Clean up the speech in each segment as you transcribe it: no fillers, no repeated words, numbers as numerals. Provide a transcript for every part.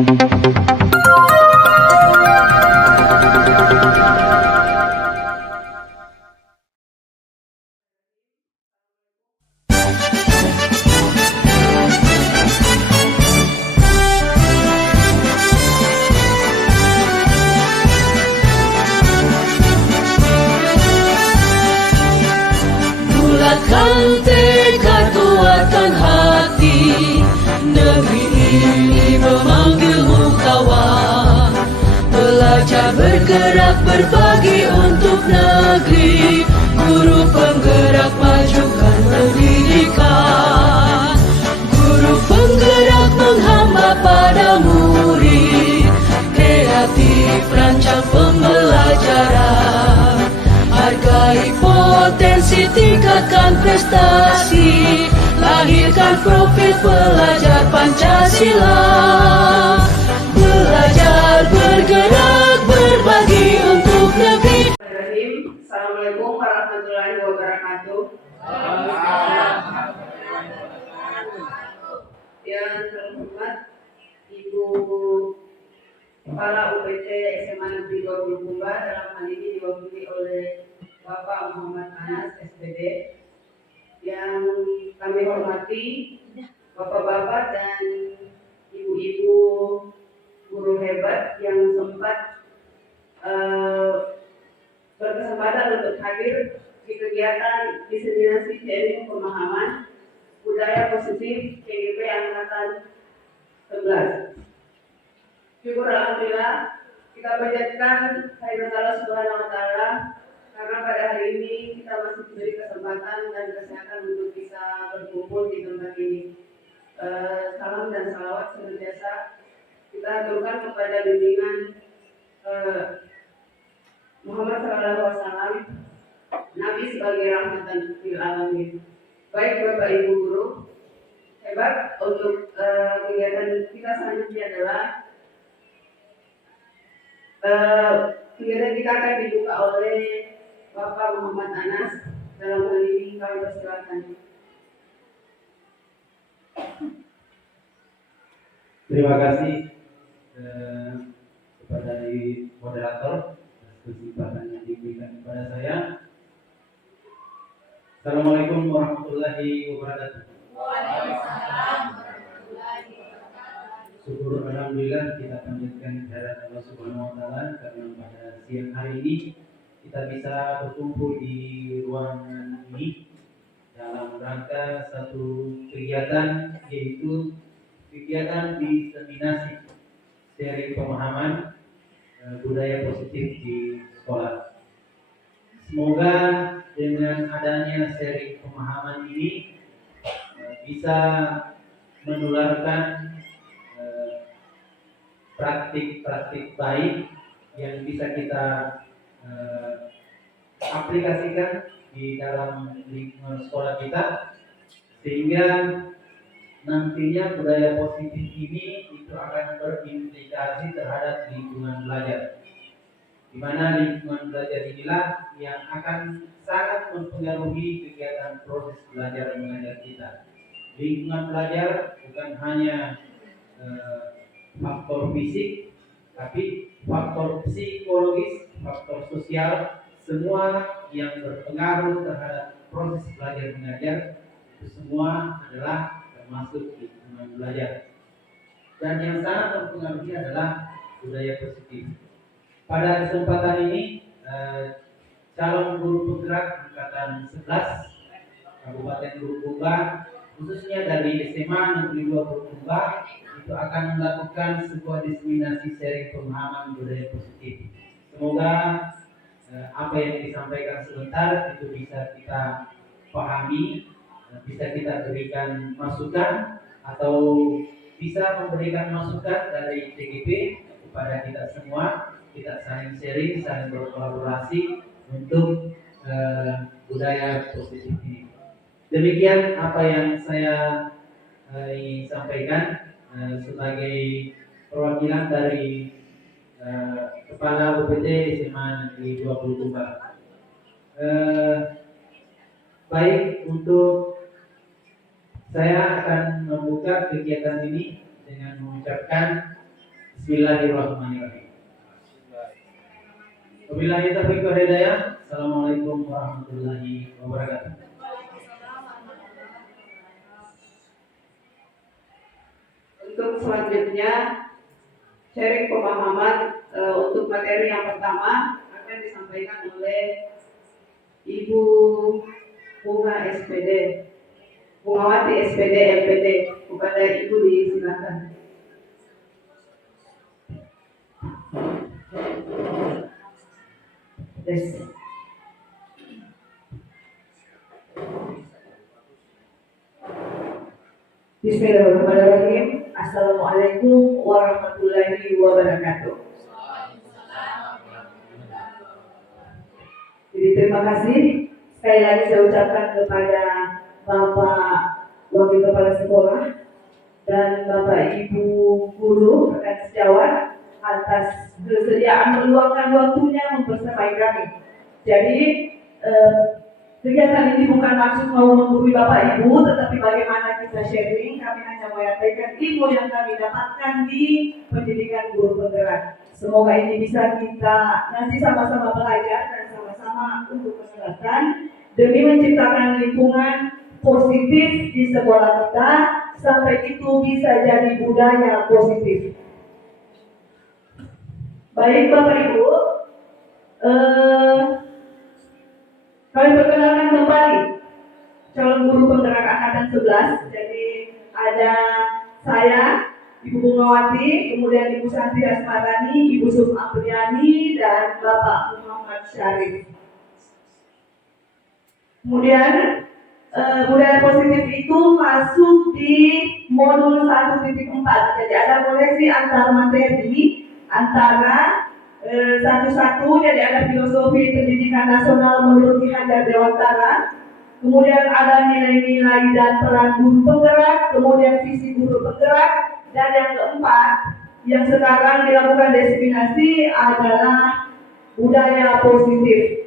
Bulatkan tekad, kuatkan hati, negeri ini memanggilmu kawan. Belajar bergerak berbagi untuk negeri, guru penggerak majukan pendidikan. Guru penggerak menghamba pada murid, kreatif rancang pembelajaran. Hargai potensi, tingkatkan prestasi, lahirkan profil pelajar Pancasila. Belajar, bergerak, berbagi untuk negeri. Assalamualaikum warahmatullahi wabarakatuh. Yang terhormat Ibu Kepala UPT SMA Negeri 2 Bulukumba, dalam hal ini diwakili oleh Bapak Muhammad Anas SPD. Yang kami hormati Bapak-bapak dan Ibu-ibu guru hebat yang sempat berkesempatan untuk hadir di kegiatan diseminasi training pemahaman budaya positif KGP Angkatan 11. Syukur alhamdulillah, kita panjatkan kehadirat Allah Subhanahu wa taala karena pada hari ini kita masih diberi kesempatan dan kesehatan untuk bisa berkumpul di tempat ini. Salam dan salawat senantiasa kita aturkan kepada bimbingan Muhammad SAW, Nabi sebagai rahmatan lil alamin. Baik Bapak Ibu guru hebat, untuk kegiatan kita selanjutnya adalah kegiatan kita akan dibuka oleh Bapak Muhammad Anas. Dalam hal ini kami persilakan. Terima kasih kepada moderator atas kesempatan yang diberikan kepada saya. Assalamualaikum warahmatullahi wabarakatuh. Waalaikumsalam warahmatullahi wabarakatuh. Syukur alhamdulillah kita panjatkan kehadirat Allah Subhanahu wa taala karena pada siang hari ini kita bisa berkumpul di ruangan ini dalam rangka satu kegiatan, yaitu kegiatan diseminasi seri pemahaman budaya positif di sekolah. Semoga dengan adanya seri pemahaman ini bisa menularkan praktik-praktik baik yang bisa kita aplikasikan di dalam lingkungan sekolah kita, sehingga nantinya budaya positif ini itu akan berimplikasi terhadap lingkungan belajar, di mana lingkungan belajar inilah yang akan sangat mempengaruhi kegiatan proses belajar mengajar kita. Lingkungan belajar bukan hanya faktor fisik, tapi faktor psikologis, faktor sosial, semua yang berpengaruh terhadap proses belajar mengajar itu semua adalah termasuk lingkungan belajar. Dan yang sangat mempengaruhi adalah budaya positif. Pada kesempatan ini calon guru penggerak angkatan 11 Kabupaten Bulukumba, khususnya dari SMA Negeri 2 Bulukumba, itu akan melakukan sebuah diseminasi seri pemahaman budaya positif. Semoga apa yang disampaikan sebentar itu bisa kita pahami, bisa kita berikan masukan, atau bisa memberikan masukan dari TGP kepada kita semua. Kita saling sharing, saling berkolaborasi untuk budaya positif ini. Demikian apa yang saya ingin sampaikan sebagai perwakilan dari Kepala UPT SMA Negeri 2 Bulukumba. Baik, untuk saya akan membuka kegiatan ini dengan mengucapkan Bismillahirrahmanirrahim. Wabillahi taufiq wal hidayah. Assalamualaikum warahmatullahi wabarakatuh. Untuk selanjutnya sharing pemahaman untuk materi yang pertama akan disampaikan oleh Ibu Bunga SPD, Bungawati SPD MPD. Kepada Ibu disilakan. Yes. Bismillahirrahmanirrahim. Assalamualaikum warahmatullahi wabarakatuh. Jadi terima kasih sekali lagi saya ucapkan kepada Bapak Wakil Kepala Sekolah dan Bapak Ibu Guru rekan sejawat atas kesediaan meluangkan waktunya membersamai kami. Jadi kegiatan ini bukan maksud mau menggurui Bapak Ibu, tetapi bagaimana kita sharing. Kami hanya menyampaikan ilmu yang kami dapatkan di pendidikan guru penggerak. Semoga ini bisa kita nanti sama-sama belajar dan sama-sama untuk menerapkan demi menciptakan lingkungan positif di sekolah kita sampai itu bisa jadi budaya positif. Baik Bapak Ibu, kami perkenalkan kembali calon guru penggerak angkatan 11. Jadi ada saya, Ibu Bungawati, kemudian Ibu Santi Asmarani, Ibu Sum Apriani, dan Bapak Muhammad Syarif. Kemudian budaya positif itu masuk di modul 1.4. Jadi ada koleksi antar materi, antara satu-satu. Jadi ada filosofi pendidikan nasional menurut Ki Hajar Dewantara, kemudian ada nilai-nilai dan peran guru penggerak, kemudian visi guru penggerak, dan yang keempat yang sekarang dilakukan diseminasi adalah budaya positif.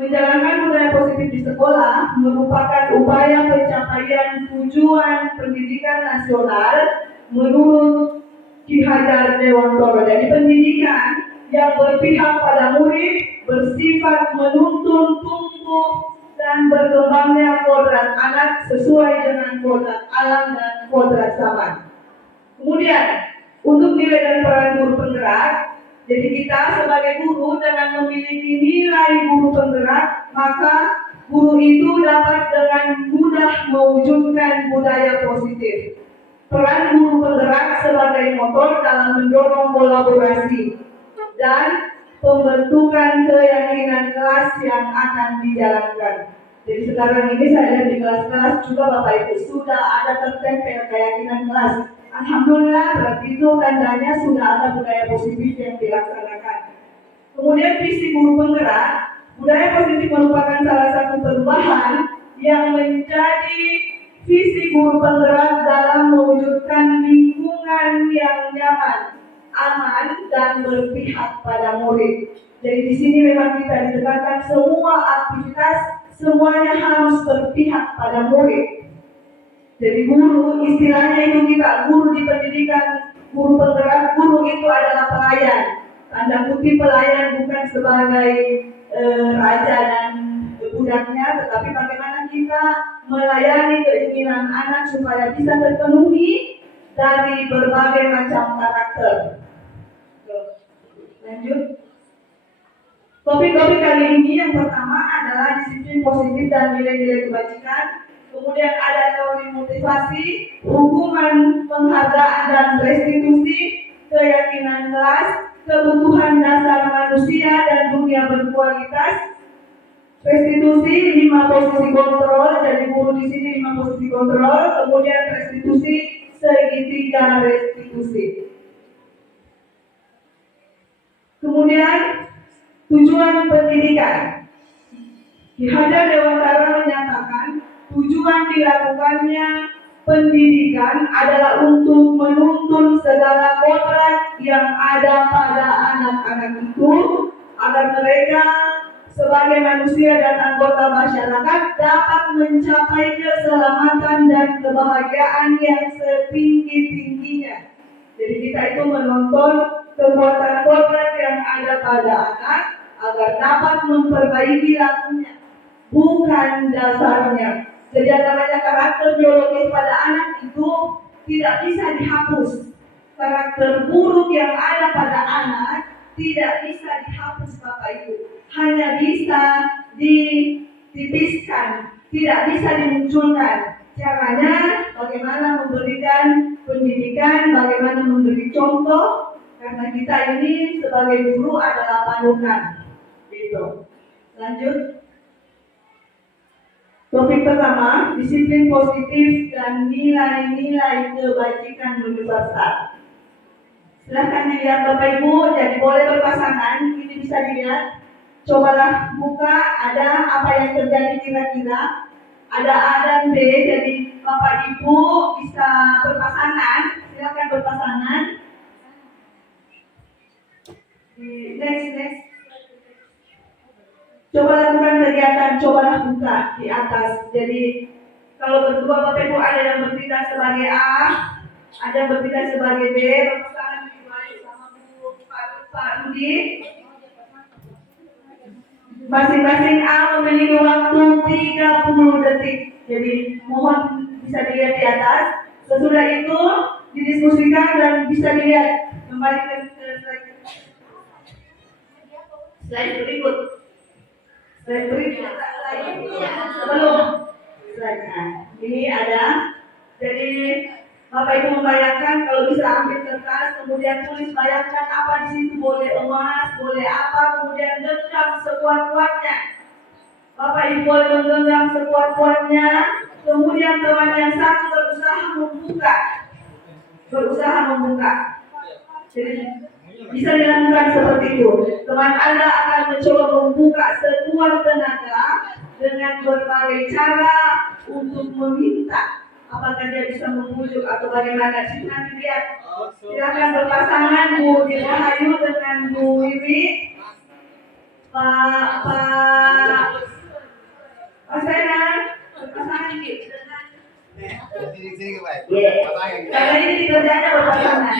Menjalankan budaya positif di sekolah merupakan upaya pencapaian tujuan pendidikan nasional menurut Ki Hajar Dewantara. Jadi pendidikan yang berpihak pada murid, bersifat menuntun tumbuh dan berkembangnya kodrat anak sesuai dengan kodrat alam dan kodrat zaman. Kemudian untuk nilai dan peran guru penggerak, jadi kita sebagai guru dengan memiliki nilai guru penggerak, maka guru itu dapat dengan mudah mewujudkan budaya positif. Peran guru penggerak sebagai motor dalam mendorong kolaborasi dan pembentukan keyakinan kelas yang akan dijalankan. Jadi sekarang ini saya lihat di kelas-kelas juga Bapak Ibu sudah ada tertempel keyakinan kelas. Alhamdulillah, berarti itu tandanya sudah ada budaya positif yang dilaksanakan. Kemudian visi guru penggerak, budaya positif merupakan salah satu perubahan yang menjadi visi guru penggerak dalam mewujudkan lingkungan yang nyaman, aman, dan berpihak pada murid. Jadi di sini memang kita ditekankan semua aktivitas semuanya harus berpihak pada murid. Jadi guru, istilahnya itu kita guru di pendidikan, guru penggerak, guru itu adalah pelayan. Tanda kutip pelayan bukan sebagai raja dan budaknya, tetapi bagaimana kita melayani keinginan anak supaya bisa terpenuhi dari berbagai macam karakter. Lanjut. Topik-topik kali ini yang pertama adalah disiplin positif dan nilai-nilai kebajikan. Kemudian ada teori motivasi, hukuman, penghargaan dan restitusi, keyakinan kelas, kebutuhan dasar manusia dan dunia berkualitas, restitusi 5 posisi kontrol. Jadi guru di sini 5 posisi kontrol. Kemudian restitusi segitiga restitusi. Kemudian tujuan pendidikan. Ki Hajar Dewantara menyatakan tujuan dilakukannya pendidikan adalah untuk menuntun segala kodrat yang ada pada anak-anak itu agar mereka sebagai manusia dan anggota masyarakat dapat mencapai keselamatan dan kebahagiaan yang setinggi-tingginya. Jadi kita itu menonton kekuatan kodrat yang ada pada anak agar dapat memperbaiki lakunya, bukan dasarnya. Jadi yang namanya karakter biologis pada anak itu tidak bisa dihapus. Karakter buruk yang ada pada anak tidak bisa dihapus Bapak Ibu. Hanya bisa ditipiskan, tidak bisa dimunculkan. Caranya bagaimana memberikan pendidikan, bagaimana memberi contoh, karena kita ini sebagai guru adalah panutan. Gitu. Lanjut. Topik pertama, disiplin positif dan nilai-nilai kebajikan universal. Silahkan dilihat Bapak Ibu, jadi boleh berpasangan, ini bisa dilihat. Cobalah buka, ada apa yang terjadi kira-kira. Ada A dan B, jadi Bapak Ibu bisa berpasangan, silahkan berpasangan. Next. Coba lakukan kegiatan, cobalah buka di atas. Jadi kalau berdua Bapak Ibu ada yang bertindak sebagai A, ada yang bertindak sebagai B, berpasangan sama Pak Rudi. Masing-masing A memiliki waktu 30 detik. Jadi mohon bisa dilihat di atas. Sesudah itu didiskusikan dan bisa dilihat kembali ke slide berikut. Belum. Ini ada. Jadi Bapak Ibu membayangkan kalau bisa ambil kertas, kemudian tulis bayangkan apa di situ, boleh emas, boleh apa, kemudian genggam sekuat-kuatnya. Bapak Ibu boleh menggenggam sekuat-kuatnya, kemudian teman yang satu berusaha membuka. Jadi bisa dilakukan seperti itu. Teman Anda akan mencoba membuka sekuat tenaga dengan berbagai cara untuk meminta. Apakah dia bisa membujuk atau bagaimana? Nanti lihat. Silakan berpasangan Bu Dirgahayu dengan Bu Wiwi. Pak Senan berpasangan gitu. Karena ini kerjanya berpasangan.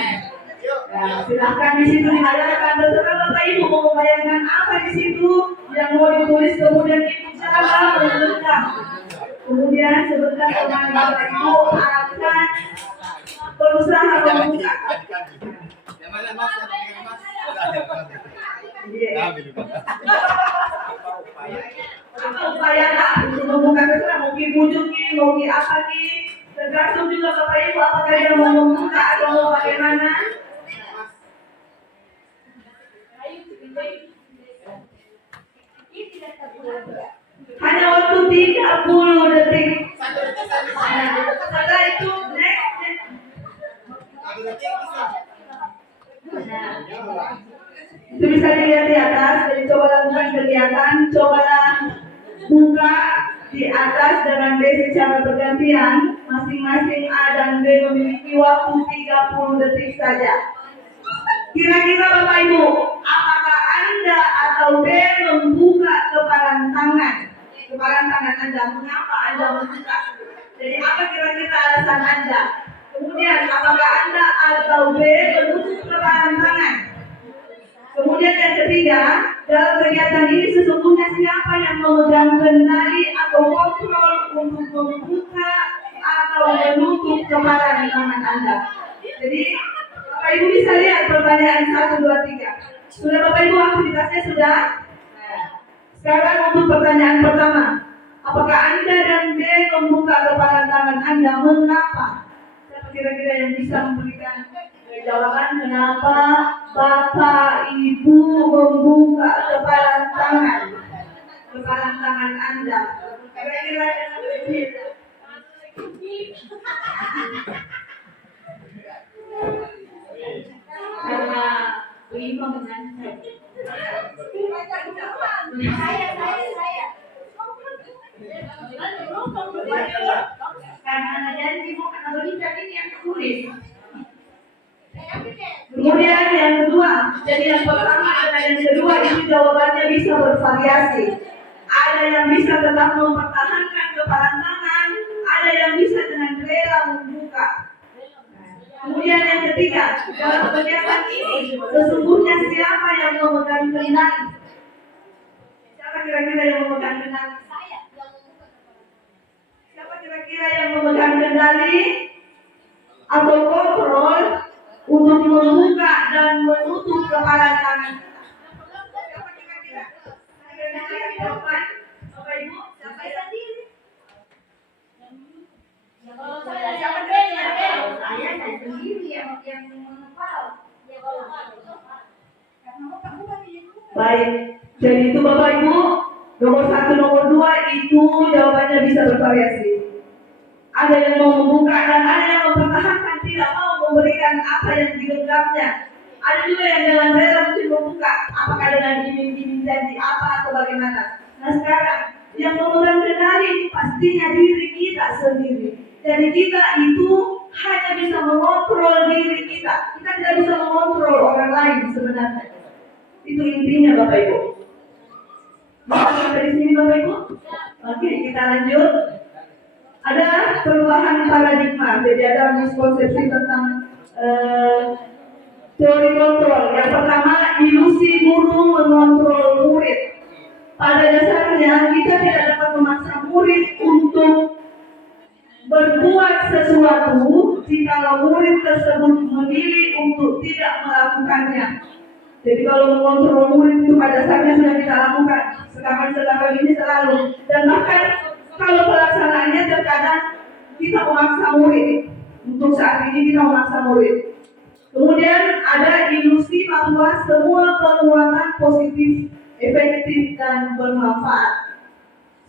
Nah, silahkan di situ diadakan. Terserah Bapak Ibu mau membayangkan apa di situ yang mau ditulis, kemudian Ibu cara menentukan. Kemudian sebentar teman Bapak Ibu akan berusaha membuka. Apa upaya untuk membuka terserah, mungkin bujukin, mungkin apa nih, tergantung juga Bapak Ibu apakah dia mau membuka atau mau bagaimana. Hanya waktu 30 detik. Setelah itu next. Itu bisa dilihat di atas. Jadi coba lakukan kegiatan, cobalah buka di atas dengan B secara bergantian. Masing-masing A dan B memiliki waktu 30 detik saja. Kira-kira Bapak Ibu, apakah Anda atau B membuka kepalan tangan Anda? Mengapa Anda membuka? Jadi apa kira-kira alasan Anda? Kemudian apakah Anda atau B menutup kepalan tangan? Kemudian yang ketiga, dalam kegiatan ini sesungguhnya siapa yang memegang kendali atau kontrol untuk membuka atau menutup kepalan tangan Anda? Jadi Bapak Ibu bisa lihat pertanyaan 1, 2, 3. Sudah Bapak Ibu aktivitasnya sudah? Sekarang untuk pertanyaan pertama. Apakah Anda dan B membuka kepalan tangan Anda? Mengapa? Siapa kira-kira yang bisa memberikan jawaban kenapa Bapak Ibu membuka kepalan tangan Anda? Kira-kira karena Ibu mengantar. Saya. Karena anak janji mau anak berbicara ini yang tulis. Kemudian yang kedua, jadi yang pertama dan yang kedua itu jawabannya bisa bervariasi. Ada yang bisa tetap mempertahankan kepalan tangan, ada yang bisa dengan rela ketiga, dalam kegiatan ini sesungguhnya siapa yang memegang kendali? Siapa kira-kira yang memegang kendali? Siapa kira-kira yang memegang kendali atau kontrol untuk membuka dan menutup kepala tangan? Siapa kira-kira? Kira-kira yang depan, Bapak Ibu, siapa sendiri? Siapa kira-kira? Saya sendiri yang menghafal. Baik, jadi itu Bapak Ibu, nomor 1, nomor 2 itu jawabannya bisa bervariasi. Ada yang mau membuka dan ada yang mempertahankan, tidak mau memberikan apa yang digenggamnya. Ada juga yang dengan rela mungkin membuka, apakah dengan iming-iming janji apa atau bagaimana. Nah sekarang, yang memegang kendali pastinya diri kita sendiri. Jadi kita itu hanya bisa mengontrol diri kita. Kita tidak bisa mengontrol orang lain sebenarnya. Itu intinya Bapak Ibu. Bisa sampai di sini Bapak Ibu? Oke, kita lanjut. Ada perubahan paradigma. Jadi ada miskonsepsi tentang teori kontrol. Yang pertama, ilusi guru mengontrol murid. Pada dasarnya kita tidak dapat memaksa murid untuk berbuat sesuatu jika murid tersebut memilih untuk tidak melakukannya. Jadi kalau mengontrol murid itu pada dasarnya sudah kita lakukan sekarang ini selalu, dan bahkan kalau pelaksanaannya terkadang kita memaksa murid. Untuk saat ini kita memaksa murid. Kemudian ada ilusi bahwa semua penguatan positif, efektif dan bermanfaat.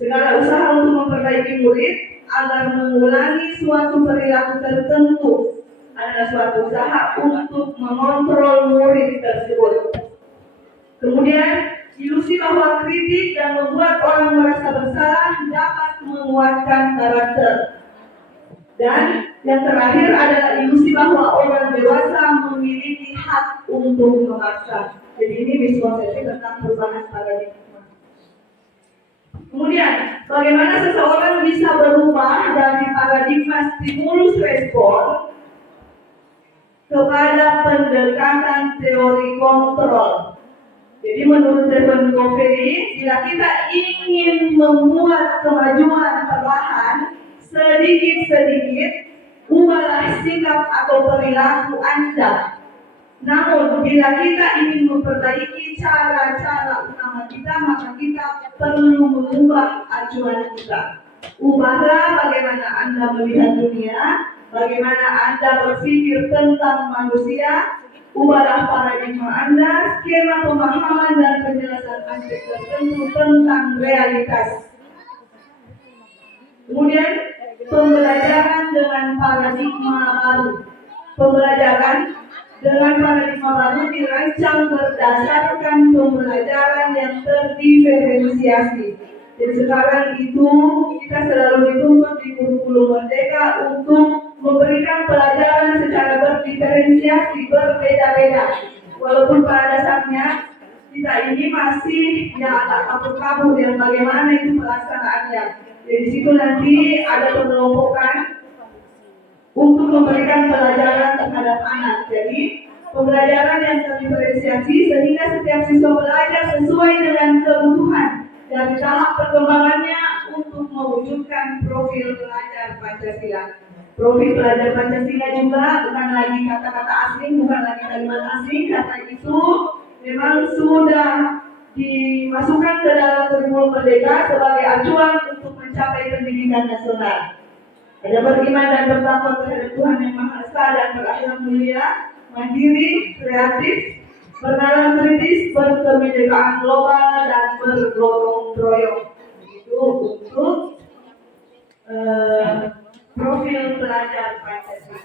Segala usaha untuk memperbaiki murid agar mengulangi suatu perilaku tertentu adalah suatu usaha untuk mengontrol murid tersebut. Kemudian ilusi bahwa kritik dan membuat orang merasa bersalah dapat menguatkan karakter. Dan yang terakhir adalah ilusi bahwa orang dewasa memiliki hak untuk memaksa. Jadi ini miskonsepsi tentang perubahan paradigma. Kemudian, bagaimana seseorang bisa berubah dari paradigma stimulus respon kepada pendekatan teori kontrol. Jadi menurut Stephen Covey, bila kita ingin membuat kemajuan perlahan, sedikit-sedikit, ubahlah sikap atau perilaku Anda. Namun, bila kita ingin memperbaiki cara-cara utama kita, maka kita perlu mengubah acuan kita. Ubahlah bagaimana Anda melihat dunia, bagaimana Anda berpikir tentang manusia. Ubahlah paradigma Anda, skema pemahaman dan penjelasan aspek tertentu tentang realitas. Kemudian, pembelajaran dengan paradigma baru. Pembelajaran dengan paradigma baru dirancang berdasarkan pembelajaran yang terdiferensiasi. Jadi sekarang itu kita selalu dituntut di kurikulum Merdeka untuk memberikan pelajaran secara berdiferensiasi, berbeda-beda. Walaupun pada dasarnya kita ini masih agak kabur-kabur yang bagaimana itu pelaksanaannya. Dari situ nanti ada pengelompokan untuk memberikan pelajaran terhadap anak. Jadi pembelajaran yang terdiferensiasi sehingga setiap siswa belajar sesuai dengan kebutuhan dari tahap perkembangannya untuk mewujudkan profil pelajar Pancasila. Profil pelajar Pancasila juga bukan lagi kata-kata asing, bukan lagi kalimat asing. Kata itu memang sudah dimasukkan ke dalam kurikulum Merdeka sebagai acuan untuk mencapai pendidikan nasional. Ada beriman dan bertakwa terhadap Tuhan Yang Maha Esa dan berakhlak mulia, mandiri, kreatif, bernalar kritis, berkebinekaan global dan bergotong royong. Itu untuk profil pelajar Pancasila.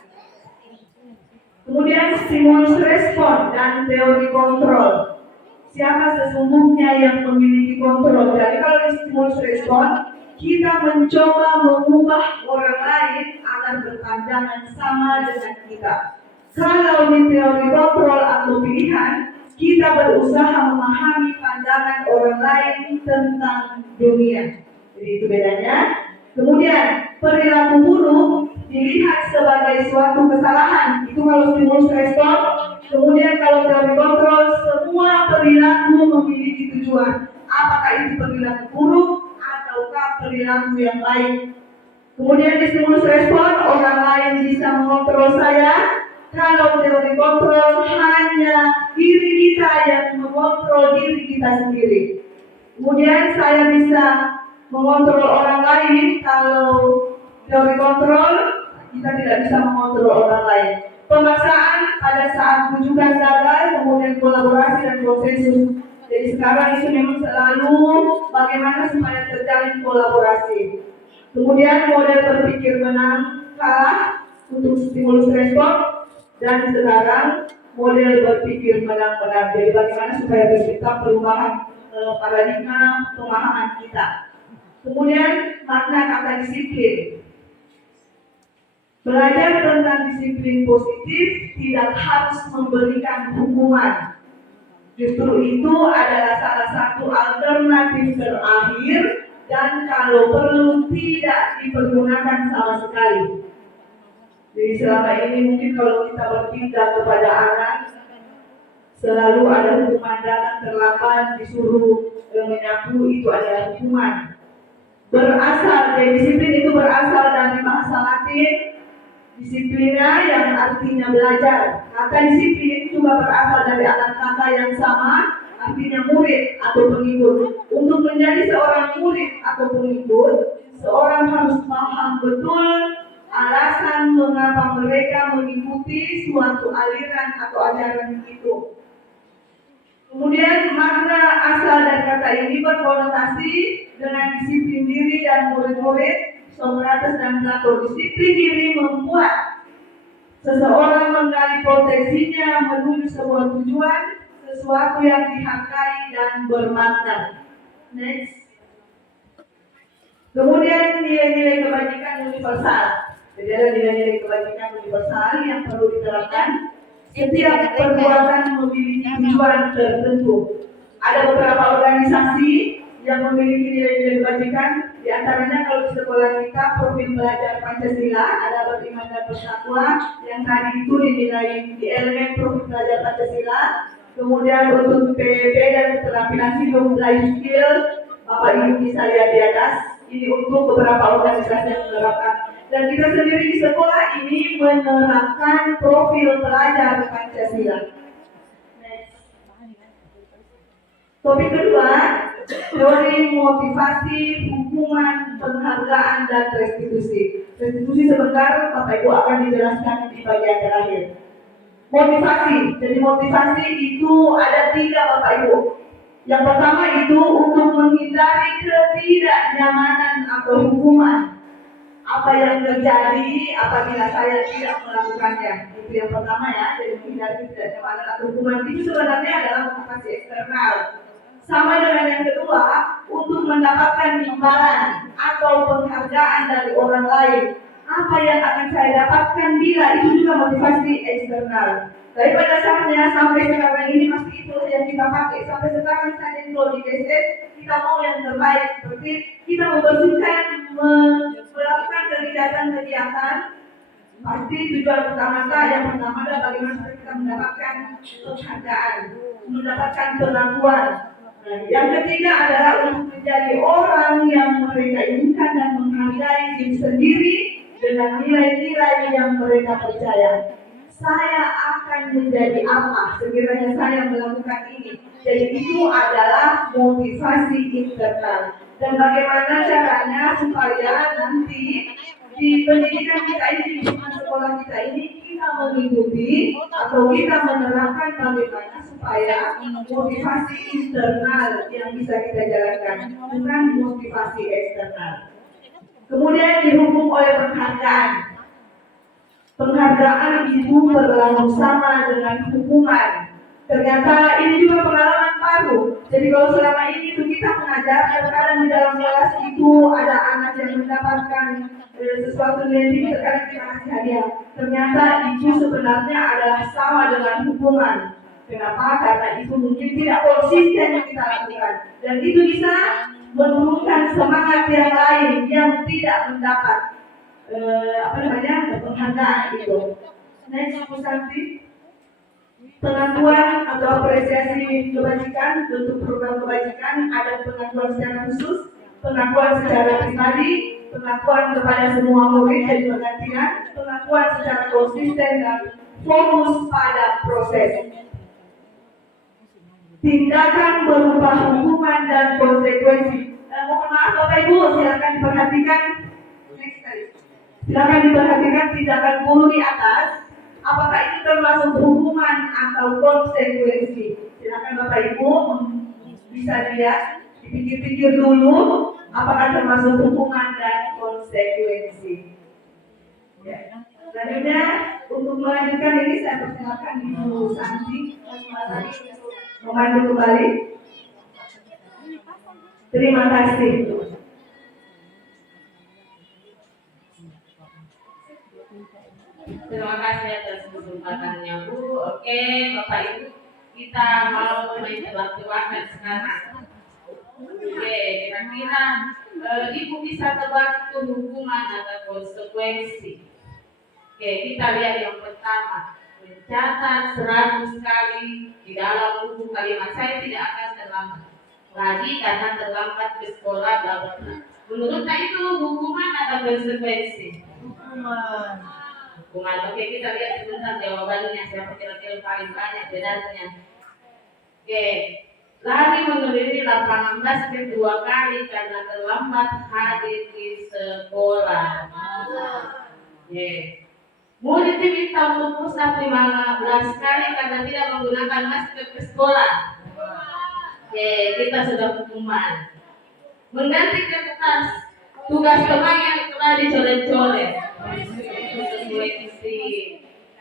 Kemudian stimulus respon dan teori kontrol. Siapa sesungguhnya yang memiliki kontrol? Jadi kalau di stimulus respon, kita mencoba mengubah orang lain agar berpandangan sama dengan kita. Kalau di teori kontrol atau pilihan, kita berusaha memahami pandangan orang lain tentang dunia. Jadi itu bedanya. Kemudian perilaku buruk dilihat sebagai suatu kesalahan. Itu kalau stimulus respon. Kemudian kalau teori kontrol, semua perilaku memiliki tujuan. Apakah itu perilaku buruk ataukah perilaku yang baik. Kemudian di stimulus respon, orang lain bisa mengontrol saya. Kalau teori kontrol, hanya diri kita yang mengontrol diri kita sendiri. Kemudian saya bisa mengontrol orang lain. Kalau teori kontrol, kita tidak bisa mengontrol orang lain. Pemaksaan pada saat rujukan gagal, kemudian kolaborasi dan konsensus. Jadi sekarang itu memang selalu bagaimana supaya terjalin kolaborasi. Kemudian model berpikir menang kalah untuk stimulus respon, dan sekarang model berpikir menang-menang. Jadi bagaimana supaya tercipta perubahan paradigma pemahaman kita. Kemudian makna kata disiplin. Belajar tentang disiplin positif tidak harus memberikan hukuman. Justru itu adalah salah satu alternatif terakhir dan kalau perlu tidak dipergunakan sama sekali. Jadi selama ini mungkin kalau kita bertindak kepada anak, selalu ada hukuman datang terlambat, disuruh menyapu, itu adalah hukuman. Berasal dari disiplin itu berasal dari bahasa Latin disiplina yang artinya belajar. Kata disiplin itu juga berasal dari akar kata yang sama, artinya murid atau pengikut. Untuk menjadi seorang murid atau pengikut, seorang harus paham betul alasan mengapa mereka mengikuti suatu aliran atau ajaran itu. Kemudian makna asal dari kata ini berkonotasi dengan disiplin diri dan murid-murid. Socrates dan Plato. Disiplin diri membuat seseorang menggali potensinya menuju sebuah tujuan, sesuatu yang dihargai dan bermakna. Next. Kemudian nilai-nilai kebajikan universal. Jadi ada nilai-nilai kebajikan universal yang perlu diterapkan. Setiap perbuatan memiliki tujuan tertentu. Ada beberapa organisasi yang memiliki nilai-nilai kebajikan. Di antaranya kalau di sekolah kita profil belajar Pancasila ada beriman dan bertakwa yang tadi itu dinilai di elemen profil belajar Pancasila. Kemudian untuk PPP dan keterampilan hidup life skill, Bapak Ibu bisa lihat di atas. Ini untuk beberapa organisasi yang menerapkan. Dan kita sendiri di sekolah ini menerapkan profil belajar Pancasila. Topik kedua, teori motivasi, hukuman, penghargaan, dan restitusi. Restitusi sebentar, Bapak Ibu akan dijelaskan di bagian terakhir. Motivasi, jadi motivasi itu ada 3 Bapak Ibu. Yang pertama itu untuk menghindari ketidaknyamanan atau hukuman. Apa yang terjadi apabila saya tidak melakukannya. Itu yang pertama ya, jadi menghindari ketidaknyamanan atau hukuman. Itu sebenarnya adalah motivasi eksternal. Sama dengan yang kedua, untuk mendapatkan imbalan atau penghargaan dari orang lain. Apa yang akan saya dapatkan bila itu juga motivasi eksternal. Tapi pada dasarnya sampai sekarang ini masih itu yang kita pakai. Sampai sekarang saya di GSS, kita mau yang terbaik. Seperti kita membersihkan, melakukan kegiatan-kegiatan. Pasti tujuan utama yang pertama adalah bagaimana kita mendapatkan penghargaan, mendapatkan pengakuan. Yang ketiga adalah untuk menjadi orang yang mereka inginkan dan menghargai diri sendiri dengan nilai-nilai yang mereka percaya. Saya akan menjadi apa sekiranya saya melakukan ini. Jadi itu adalah motivasi internal. Dan bagaimana caranya supaya nanti di pendidikan kita ini, di sekolah kita ini, kita mengikuti atau kita menerapkan bagaimana supaya motivasi internal yang bisa kita jalankan, bukan motivasi eksternal. Kemudian dihubung oleh penghargaan. Penghargaan itu berlalu sama dengan hukuman. Ternyata ini juga pengalaman baru. Jadi kalau selama ini itu kita mengajar, kadang-kadang di dalam kelas itu ada anak yang mendapatkan sesuatu yang tinggi, terkadang kita kasih hadiah. Ternyata itu sebenarnya adalah sama dengan hukuman. Kenapa? Karena itu mungkin tidak konsisten yang kita lakukan. Dan itu bisa menurunkan semangat yang lain yang tidak mendapat penghargaan itu. Next, Bu Santi. Pengakuan atau apresiasi kebajikan, bentuk program kebajikan, ada pengakuan secara khusus, pengakuan secara pribadi, pengakuan kepada semua murid dan pergantian, pengakuan secara konsisten dan fokus pada proses. Tindakan berupa hukuman dan konsekuensi. Mohon maaf Bapak Ibu, silakan diperhatikan. Next slide. Silakan diperhatikan tindakan guru di atas. Apakah itu termasuk hukuman atau konsekuensi? Silakan Bapak Ibu bisa lihat, dipikir-pikir dulu apakah termasuk hukuman dan konsekuensi. Ya. Selanjutnya untuk melanjutkan ini saya persilakan Ibu Santi untuk memandu kembali. Terima kasih. Terima kasih atas kesempatannya Bu. Oke Bapak Ibu, kita mau main tebak-tebakan sekarang. Oke, kira-kira Ibu bisa tebak itu hukuman atau konsekuensi. Oke, kita lihat yang pertama. Mencatat 100 kali di dalam buku kalimat saya tidak akan terlambat lagi karena terlambat ke sekolah bla bla bla. Menurut saya itu hukuman atau konsekuensi? Hukuman. Oke, kita lihat sebentar jawabannya siapa kira-kira paling banyak benarnya. Oke, lari mengelilingi lapangan basket 2 kali karena terlambat hadir di sekolah. Oke. Murid diminta untuk pusat 15 kali karena tidak menggunakan masker ke sekolah. Oke, kita sudah hukuman. Mengganti kertas tugas teman yang telah dicoret-coret.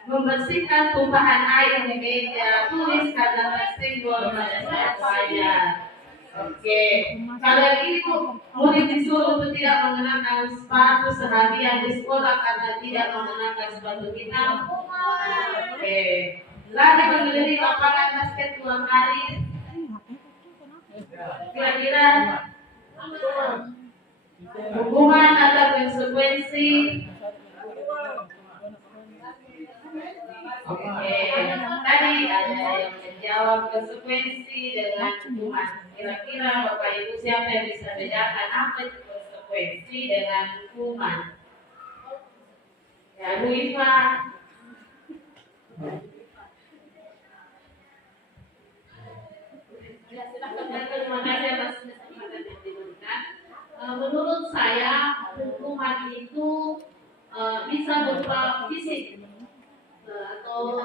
Membersihkan tumpahan air di meja tulis karena tersenggol pada saat belajar. Oke, kalau yang ini Bu, murid disuruh untuk tidak mengenakan sepatu seharian di sekolah karena tidak mengenakan sepatu hitam. Oke, lari mengelilingi lapangan basket 2 kali. Kira-kira hukuman atau konsekuensi? Oke, tadi ada yang menjawab konsekuensi dengan hukuman. Kira-kira Bapak Ibu siapa yang bisa bedakan apa itu konsekuensi dengan hukuman? Ya, Bu Iva. Terima kasih atas kesempatan yang diberikan. Menurut saya hukuman itu bisa berupa fisik atau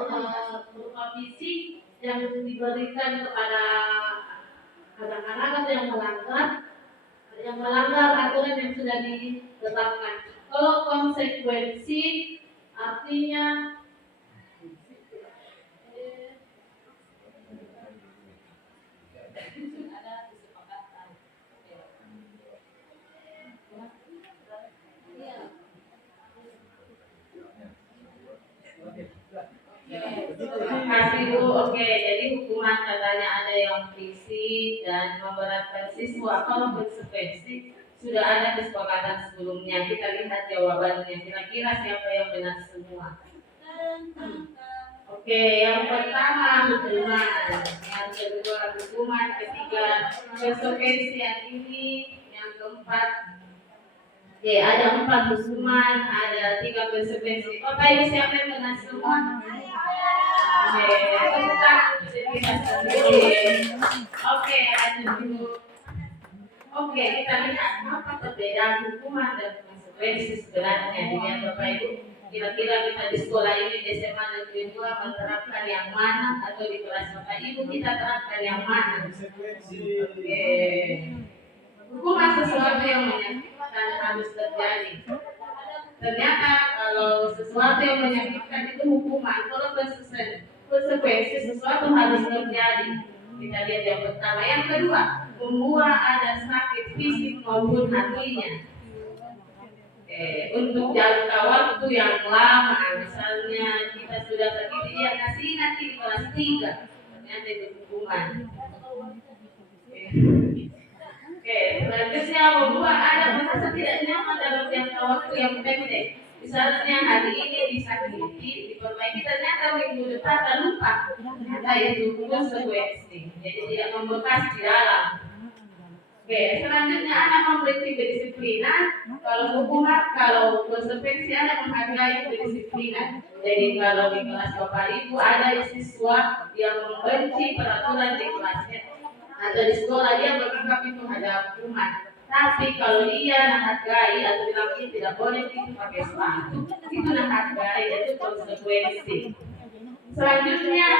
berupa fisik yang diberikan kepada anak-anak atau yang melanggar aturan yang sudah ditetapkan. Kalau konsekuensi artinya kasih Bu. Oke, jadi hukuman katanya ada yang fisik dan memberatkan siswa. Kalau konsekuensi sudah ada kesepakatan sebelumnya. Kita lihat jawabannya. Kira-kira siapa yang benar semua? Oke, yang pertama hukuman, yang kedua hukuman, ketiga konsekuensi yang ini, yang keempat. Oke, ada 4 hukuman, ada 3 konsekuensi. Bapak Ibu siapa yang benar semua? Oke, kita sendiri. Oke, lanjut dulu. Oke, kita lihat apa perbedaan hukuman dan konsekuensi sebenarnya dengan Bapak Ibu. Kira-kira kita di sekolah ini di SMA Negeri 2 menerapkan yang mana atau di kelas Bapak Ibu kita terapkan yang mana? Oke. Hukuman sesuatu yang menyakitkan harus terjadi. Ternyata kalau sesuatu yang menyakitkan itu hukuman. Kalau konsekuensi sesuatu harus terjadi. Kita lihat yang pertama. Yang kedua, membuat ada sakit fisik maupun hatinya. Untuk jangka waktu yang lama, misalnya kita sudah sakit dia kasih nanti di kelas 3, ternyata itu hukuman. Selanjutnya membuat ada merasa tidak nyaman dalam jangka waktu yang pendek. Misalnya hari ini disakiti, diperbaiki tak lupa. Ternyata itu konsekuensi. Jadi tidak membekas di dalam. Oke, selanjutnya anak memberi kedisiplinan. Kalau hukuman, kalau konsekuensi anak menghargai kedisiplinan. Jadi kalau di kelas Bapak Ibu ada siswa yang membenci peraturan di kelasnya atau di sekolah, dia menganggap itu ada hukuman. Tapi kalau dia menghargai atau bilang ini tidak boleh itu pakai sepatu, itu menghargai, itu konsekuensi. Selanjutnya,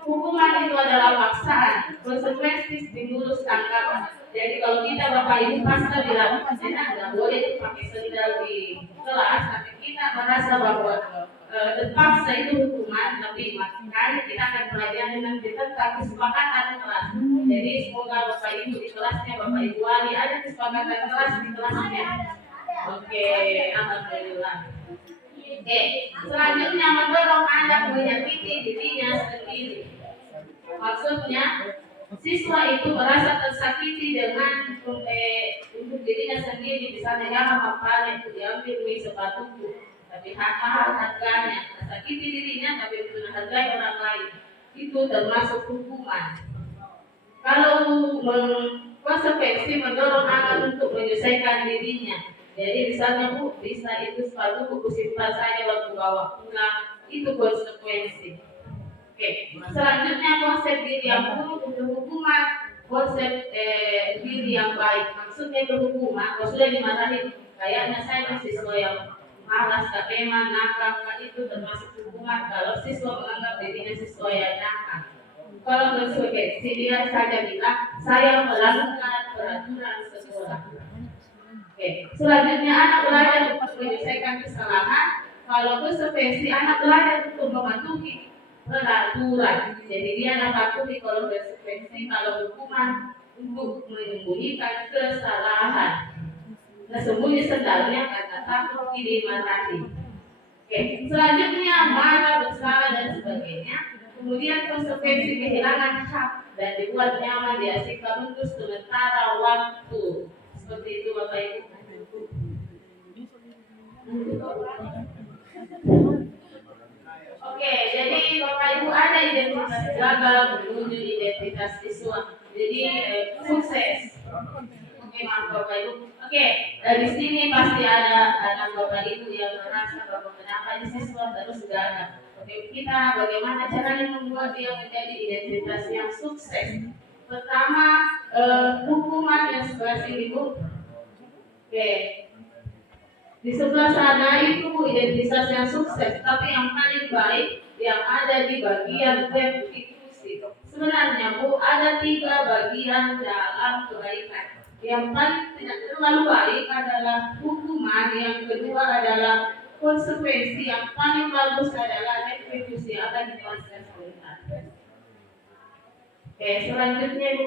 hukuman itu adalah paksaan, konsekuensi stimulus tanggapan. Jadi kalau kita Bapak Ibu pasti bilang, enak nggak boleh itu pakai sendal di kelas, tapi kita merasa bahwa terpaksa itu hukuman, tapi makanya kita akan pelajari nanti tentang kesepakatan kelas. Jadi semoga Bapak Ibu di kelasnya, Bapak Ibu wali ada kesepakatan kelas di kelasnya. Oke, alhamdulillah. Oke, selanjutnya mendorong anak menyakiti dirinya sendiri. Maksudnya siswa itu merasa tersakiti dengan untuk dirinya sendiri, misalnya jangan hafal itu diambil sepatuku, tapi harganya tersakiti dirinya, tapi untuk menghargai orang lain itu termasuk hukuman. Kalau konsekuensi mendorong anak untuk menyelesaikan dirinya. Jadi misalnya Bu, bisa itu sepatu buku simpan saja waktu bawa pulang, itu konsekuensi. Oke, selanjutnya konsep diri yang buruk untuk hukuman, konsep diri yang baik. Maksudnya itu hukuman, kalau sudah dimarahin, kayaknya saya siswa yang malas, kepeman, nakal, itu termasuk hukuman. Kalau siswa menganggap dirinya siswa yang nakal. Kalau konsekuensi dia saja bilang, saya melanggar peraturan sekolah. Oke, selanjutnya anak belajar untuk menyelesaikan kesalahan. Kalau konsekuensi anak belajar untuk mematuhi peraturan. Jadi dia mematuhi kalau konsekuensi, kalau hukuman untuk menyembunyikan kesalahan. Sesungguhnya sendalnya karena takut dimarahi. Oke, selanjutnya marah, bersalah dan sebagainya. Kemudian konsekuensi kehilangan hak dan dibuat nyaman diasingkan untuk sementara waktu. Seperti itu Bapak Ibu. Oke, jadi Bapak Ibu ada identitas gagal menuju identitas siswa. Jadi sukses. Oke, maaf Bapak Ibu. Oke, dari sini pasti ada anak Bapak Ibu yang merasa bahwa kenapa ini siswa terus gagal. Oke, kita bagaimana caranya membuat dia menjadi identitas yang sukses. Pertama, hukuman yang sebelah sini Bu. Oke, di sebelah sana itu identitas yang sukses, tapi yang paling baik yang ada di bagian restitusi. Sebenarnya Bu, ada 3 bagian dalam kebaikan. Yang paling tidak terlalu baik adalah hukuman, yang kedua adalah konsekuensi, yang paling bagus adalah restitusi. Akan dijelaskan sebentar. Oke, selanjutnya Bu.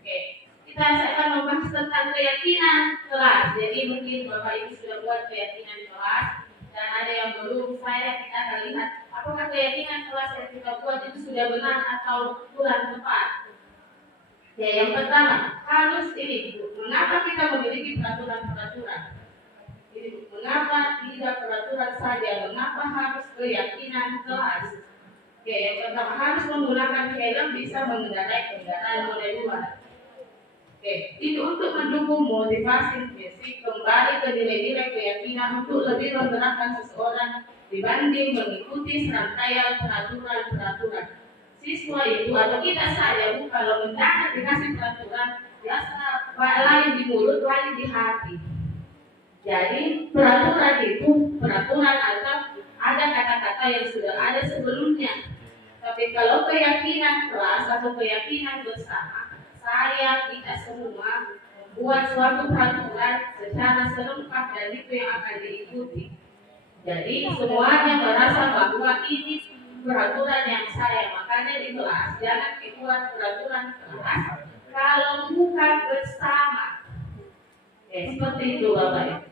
Oke, kita akan membahas tentang keyakinan kelas. Jadi mungkin Bapak Ibu sudah buat keyakinan kelas dan ada yang belum. Kita akan lihat apakah keyakinan kelas yang kita buat itu sudah benar atau kurang tepat. Ya, yang pertama harus ini Bu, mengapa kita memiliki peraturan-peraturan? Jadi mengapa tidak peraturan saja? Mengapa harus keyakinan kelas? Oke, yang pertama harus menggunakan helm, bisa mengendarai kendaraan roda 2. Oke, itu untuk mendukung motivasi fisik, kembali ke nilai-nilai keyakinan untuk lebih menggerakkan seseorang dibanding mengikuti serangkaian peraturan-peraturan. Siswa itu atau kita saja Bu, kalau mendadak dikasih peraturan, biasa lain di mulut, lain di hati. Jadi peraturan itu peraturan atau ada kata-kata yang sudah ada sebelumnya. Tapi kalau keyakinan kelas atau keyakinan bersama, saya kita semua membuat suatu peraturan secara selengkap dan itu yang akan diikuti. Jadi semuanya merasa bahwa ini peraturan yang saya, makanya di kelas jangan dibuat peraturan kelas kalau bukan bersama. Seperti itu Bapak Ibu.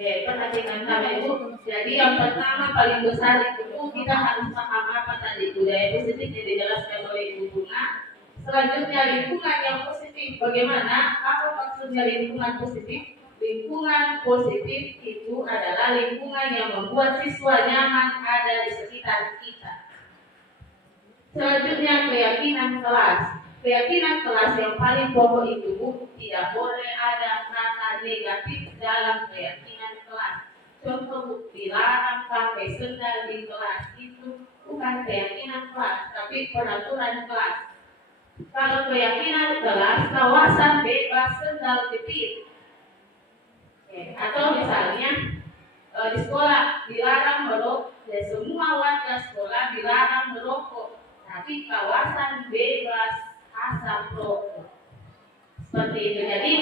Perhatikan Bapak Ibu. Jadi yang pertama paling besar itu kita harus paham apa tadi budaya positif yang dijelaskan oleh Ibu Bunga. Selanjutnya lingkungan yang positif. Bagaimana? Apa maksudnya lingkungan positif? Di lingkungan positif itu adalah lingkungan yang membuat siswa nyaman ada di sekitar kita. Selanjutnya, keyakinan kelas. Keyakinan kelas yang paling pokok itu tidak boleh ada kata negatif dalam keyakinan kelas. Contoh, dilarang pakai sendal di kelas, itu bukan keyakinan kelas, tapi peraturan kelas. Kalau keyakinan kelas, kawasan bebas sendal jepit. Atau misalnya di sekolah dilarang merokok, semua warga sekolah dilarang merokok, tapi kawasan bebas asap rokok. Seperti itu. Jadi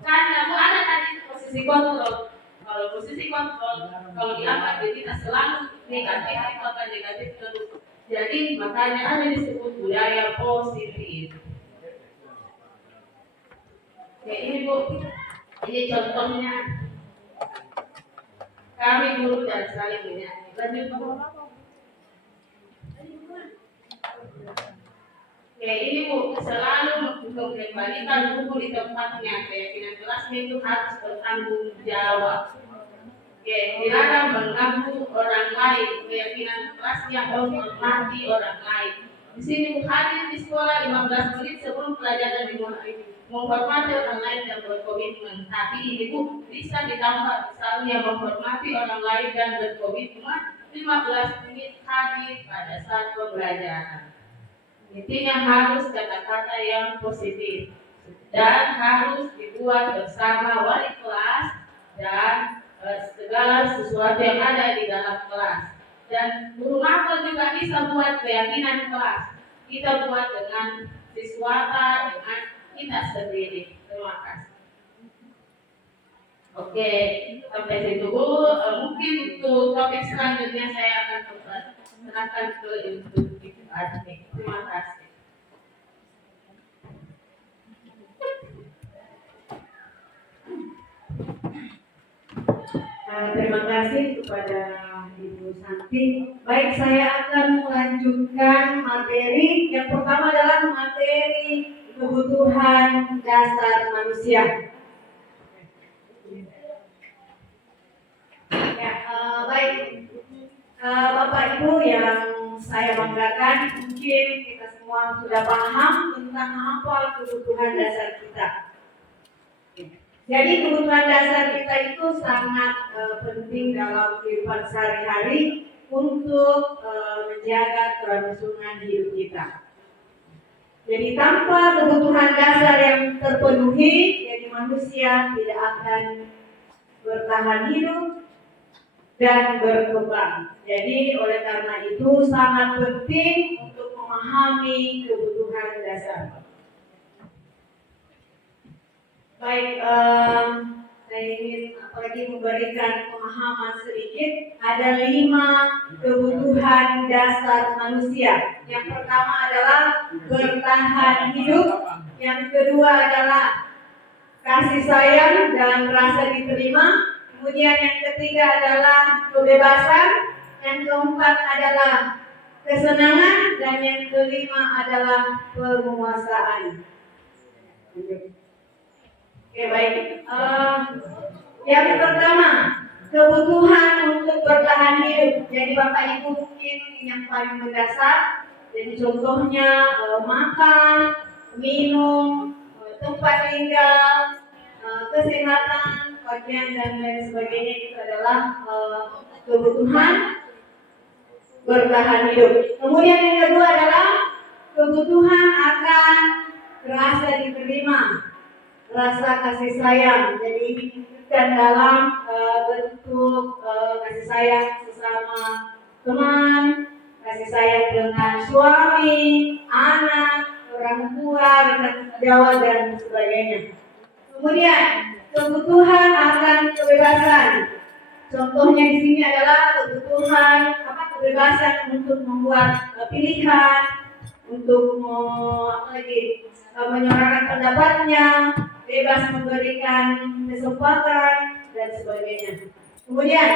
kan ada tadi posisi kontrol. Kalau posisi kontrol, kalau dianggap kita selalu negatif, itu akan negatif terus. Jadi makanya ada disebut budaya positif. Ya ini Bu, ini contohnya. Kami guru dan saling menyanyi. Lanjut Bu. Oke, ini Bu, selalu mengembalikan buku di tempatnya. Keyakinan kelas itu harus bertanggung jawab. Oke, dilarang mengganggu orang lain. Keyakinan kelas yang menghormati orang lain. Di sini Bu, hadir di sekolah 15 menit sebelum pelajaran dimulai. Menghormati orang lain dan berkomitmen. Tapi ini Bu, bisa ditambah, misalnya menghormati orang lain dan berkomitmen 15 menit hadir pada saat pembelajaran. Intinya harus kata-kata yang positif dan harus dibuat bersama wali kelas dan segala sesuatu yang ada di dalam kelas. Dan guru mapel juga bisa buat keyakinan kelas. Kita buat dengan siswata, dengan kita sendiri. Terima kasih. Oke, sampai situ Bu. Mungkin untuk topik selanjutnya saya akan serahkan ke Ibu Admin. Terima kasih. Terima kasih kepada Ibu Santi. Baik, saya akan melanjutkan materi. Yang pertama adalah materi kebutuhan dasar manusia. Ya, baik. Bapak Ibu yang saya banggakan, mungkin kita semua sudah paham tentang apa kebutuhan dasar kita. Jadi kebutuhan dasar kita itu sangat penting dalam kehidupan sehari-hari untuk menjaga kelangsungan hidup kita. Jadi tanpa kebutuhan dasar yang terpenuhi, jadi manusia tidak akan bertahan hidup dan berkembang. Jadi oleh karena itu sangat penting untuk memahami kebutuhan dasar. Baik, saya ingin apalagi memberikan pemahaman sedikit. Ada 5 kebutuhan dasar manusia. Yang pertama adalah bertahan hidup. Yang kedua adalah kasih sayang dan rasa diterima. Kemudian yang ketiga adalah kebebasan. Yang keempat adalah kesenangan. Dan yang kelima adalah penguasaan. Oke, baik. Yang pertama, kebutuhan untuk bertahan hidup. Jadi Bapak Ibu mungkin yang paling mendasar. Jadi contohnya makan, minum, tempat tinggal, kesehatan, pakaian dan lain sebagainya, itu adalah kebutuhan bertahan hidup. Kemudian yang kedua adalah kebutuhan akan rasa diterima, rasa kasih sayang. Jadi ini bukan dalam bentuk kasih sayang sesama teman, kasih sayang dengan suami, anak, orang tua, rekan sejawat dan sebagainya. Kemudian kebutuhan akan kebebasan. Contohnya di sini adalah kebutuhan kebebasan untuk membuat pilihan, untuk menyuarakan pendapatnya, bebas memberikan kesempatan dan sebagainya. Kemudian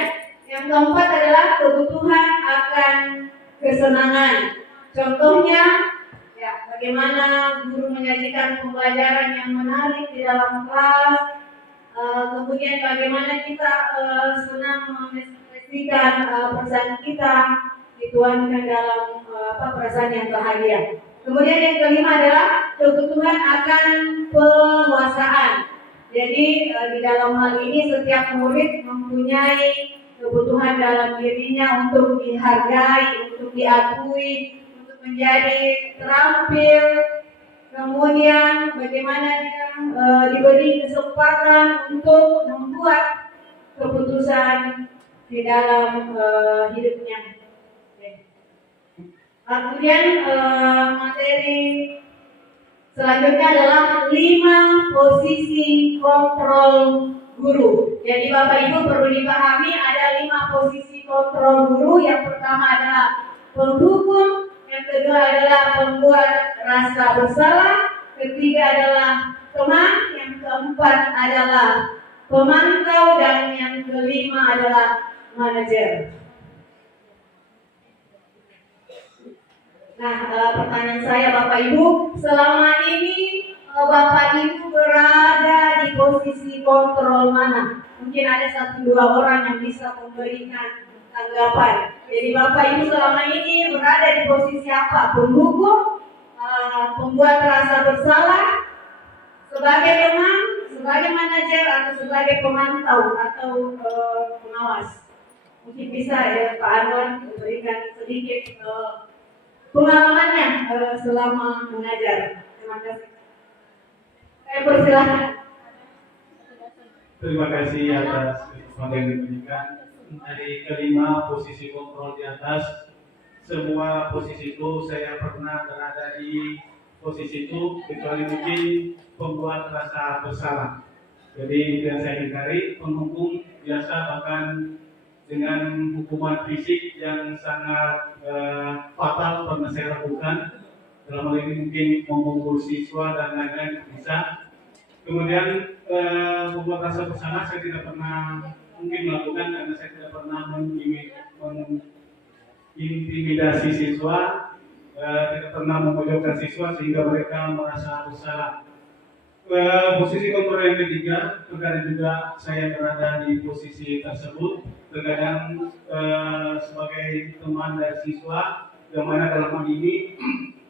yang keempat adalah kebutuhan akan kesenangan. Contohnya bagaimana guru menyajikan pembelajaran yang menarik di dalam kelas, kemudian bagaimana kita senang mengekspresikan perasaan kita dituangkan dalam perasaan yang bahagia. Kemudian yang kelima adalah kebutuhan akan penguasaan. Jadi di dalam hal ini setiap murid mempunyai kebutuhan dalam dirinya untuk dihargai, untuk diakui, untuk menjadi terampil. Kemudian bagaimana dia diberi kesempatan untuk membuat keputusan di dalam hidupnya. Kemudian materi selanjutnya adalah 5 posisi kontrol guru. Jadi Bapak Ibu perlu dipahami ada 5 posisi kontrol guru. Yang pertama adalah penghukum, yang kedua adalah pembuat rasa bersalah, ketiga adalah teman, yang keempat adalah pemantau, dan yang kelima adalah manajer. Nah, pertanyaan saya Bapak Ibu, selama ini Bapak Ibu berada di posisi kontrol mana? Mungkin ada 1-2 orang yang bisa memberikan tanggapan. Jadi Bapak Ibu selama ini berada di posisi apa? Penghukum, pembuat rasa bersalah, sebagai teman, sebagai manajer, atau sebagai pemantau atau pengawas. Mungkin bisa ya Pak Anwar memberikan sedikit pengalamannya selama mengajar. Terima kasih. Saya persilahkan. Terima kasih atas kesempatan yang diberikan. Dari kelima posisi kontrol di atas, semua posisi itu saya pernah berada di posisi itu, kecuali mungkin pembuat rasa bersalah. Jadi yang saya hindari penghukum biasa, bahkan dengan hukuman fisik yang sangat fatal pernah saya lakukan. Dalam hal ini mungkin memukul siswa dan lain-lain bisa. Kemudian membuat rasa bersalah saya tidak pernah mungkin melakukan, karena saya tidak pernah mengintimidasi siswa, tidak pernah memojokkan siswa sehingga mereka merasa bersalah. Posisi kontrol yang ketiga, terkadang juga saya berada di posisi tersebut, terkadang sebagai teman dari siswa, yang mana dalam hal ini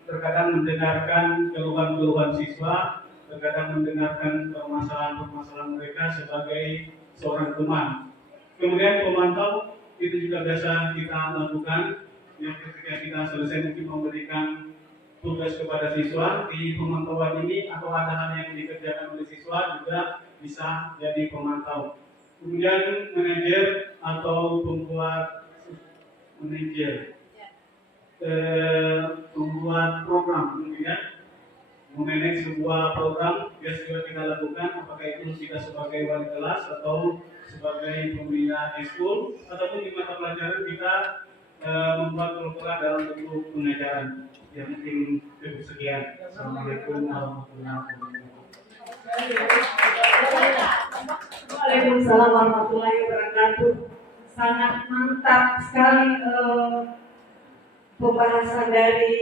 terkadang mendengarkan keluhan-keluhan siswa, terkadang mendengarkan permasalahan-permasalahan mereka sebagai seorang teman. Kemudian pemantau itu juga biasa kita lakukan, yang ketika kita selesai mungkin memberikan tugas kepada siswa di pemantauan ini, atau ada hal yang dikerjakan oleh siswa juga bisa jadi pemantau. Kemudian manajer atau pembuat program, kemudian memanage sebuah program biasa juga kita lakukan, apakah itu kita sebagai wali kelas atau sebagai pembina eskul, ataupun di mata pelajaran kita membuat program dalam bentuk pengajaran. Ya mungkin cukup sekian. Assalamualaikum warahmatullahi wabarakatuh. Waalaikumsalam warahmatullahi wabarakatuh. Sangat mantap sekali pembahasan dari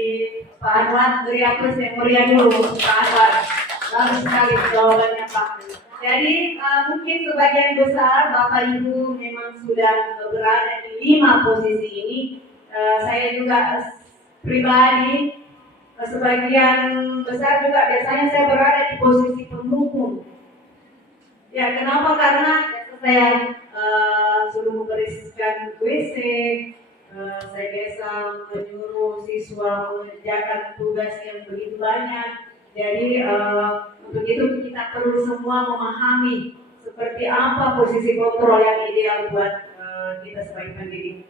Pak Anwar. Beri apresiasi yang meriah dulu Pak Anwar. Bagus sekali jawabannya Pak. Jadi mungkin sebagian besar Bapak Ibu memang sudah berada di 5 posisi ini. Saya juga pribadi sebagian besar juga biasanya saya berada di posisi penghukum. Ya, kenapa? Karena saya suruh membereskan WC, saya biasa menyuruh siswa mengerjakan tugas yang begitu banyak. Jadi untuk itu kita perlu semua memahami seperti apa posisi kontrol yang ideal buat kita sebagai pendidik.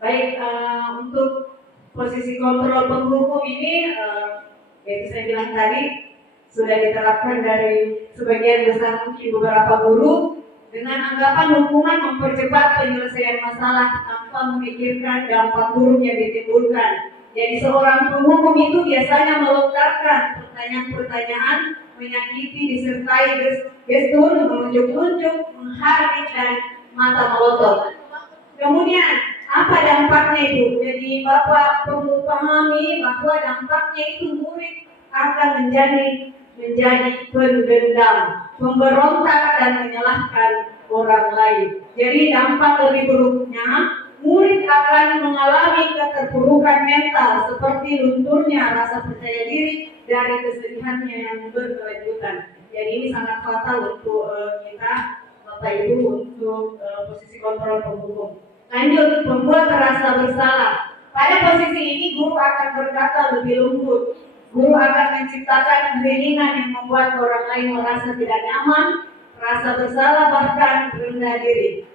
Baik, untuk posisi kontrol penghukum ini, yaitu saya bilang tadi, sudah diterapkan dari sebagian besar mungkin beberapa guru dengan anggapan hukuman mempercepat penyelesaian masalah tanpa memikirkan dampak buruk yang ditimbulkan. Jadi seorang penghukum itu biasanya melontarkan pertanyaan-pertanyaan menyakiti disertai gestur, menunjuk-nunjuk, menghardik, dan mata melotot. Kemudian apa dampaknya itu? Jadi Bapak perlu pahami bahwa dampaknya itu murid akan menjadi pendendam. memberontak dan menyalahkan orang lain. Jadi dampak lebih buruknya, murid akan mengalami keterpurukan mental seperti lunturnya rasa percaya diri dari kesedihannya yang berkelanjutan. Jadi ini sangat fatal untuk kita, Bapak Ibu, untuk posisi kontrol penghukum. Lanjut, membuat merasa bersalah. Pada posisi ini guru akan berkata lebih lembut. Guru akan menciptakan keinginan yang membuat orang lain merasa tidak nyaman, merasa bersalah, bahkan rendah diri.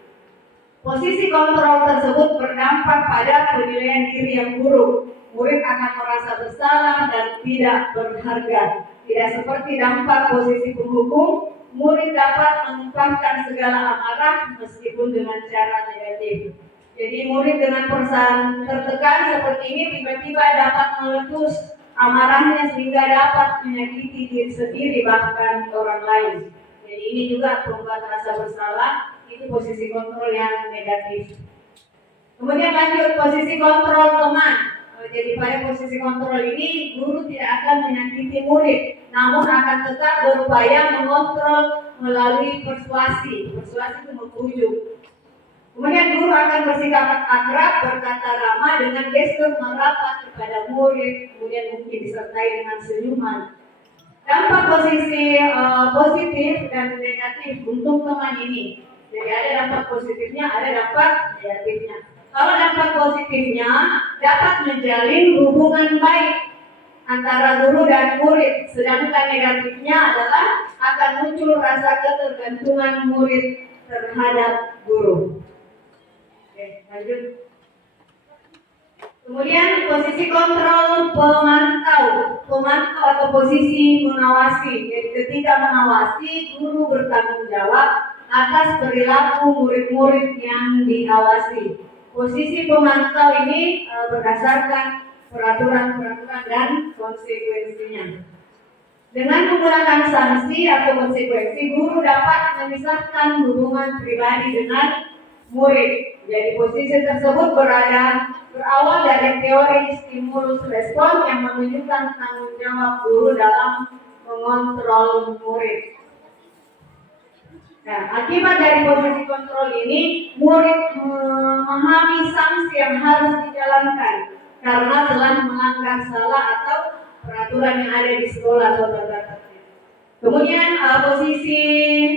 Posisi kontrol tersebut berdampak pada penilaian diri yang buruk. Murid akan merasa bersalah dan tidak berharga. Tidak seperti dampak posisi penghukum, murid dapat mengungkapkan segala amarah meskipun dengan cara negatif. Jadi murid dengan perasaan tertekan seperti ini tiba-tiba dapat meletus amarahnya sehingga dapat menyakiti diri sendiri bahkan orang lain. Jadi ini juga membuat rasa bersalah, itu posisi kontrol yang negatif. Kemudian lanjut, posisi kontrol teman. Jadi pada posisi kontrol ini guru tidak akan menyakiti murid, namun akan tetap berupaya mengontrol melalui persuasi. Persuasi itu membujuk. Kemudian guru akan bersikap akrab, berkata ramah dengan gestur merapat kepada murid, kemudian mungkin disertai dengan senyuman. Dampak posisi positif dan negatif untuk teman ini. Jadi ada dampak positifnya, ada dampak negatifnya. Kalau dampak positifnya dapat menjalin hubungan baik antara guru dan murid, sedangkan negatifnya adalah akan muncul rasa ketergantungan murid terhadap guru. Oke, lanjut. Kemudian posisi kontrol pemantau atau posisi mengawasi. Jadi ketika mengawasi, guru bertanggung jawab atas perilaku murid-murid yang diawasi. Posisi pemantau ini berdasarkan peraturan-peraturan dan konsekuensinya. Dengan menggunakan sanksi atau konsekuensi, guru dapat memisahkan hubungan pribadi dengan murid. Jadi posisi tersebut berawal dari teori stimulus respon yang menunjukkan tanggung jawab guru dalam mengontrol murid. Nah, akibat dari posisi kontrol ini, murid memahami sanksi yang harus dijalankan karena telah melanggar salah atau peraturan yang ada di sekolah atau tata tertib. Kemudian posisi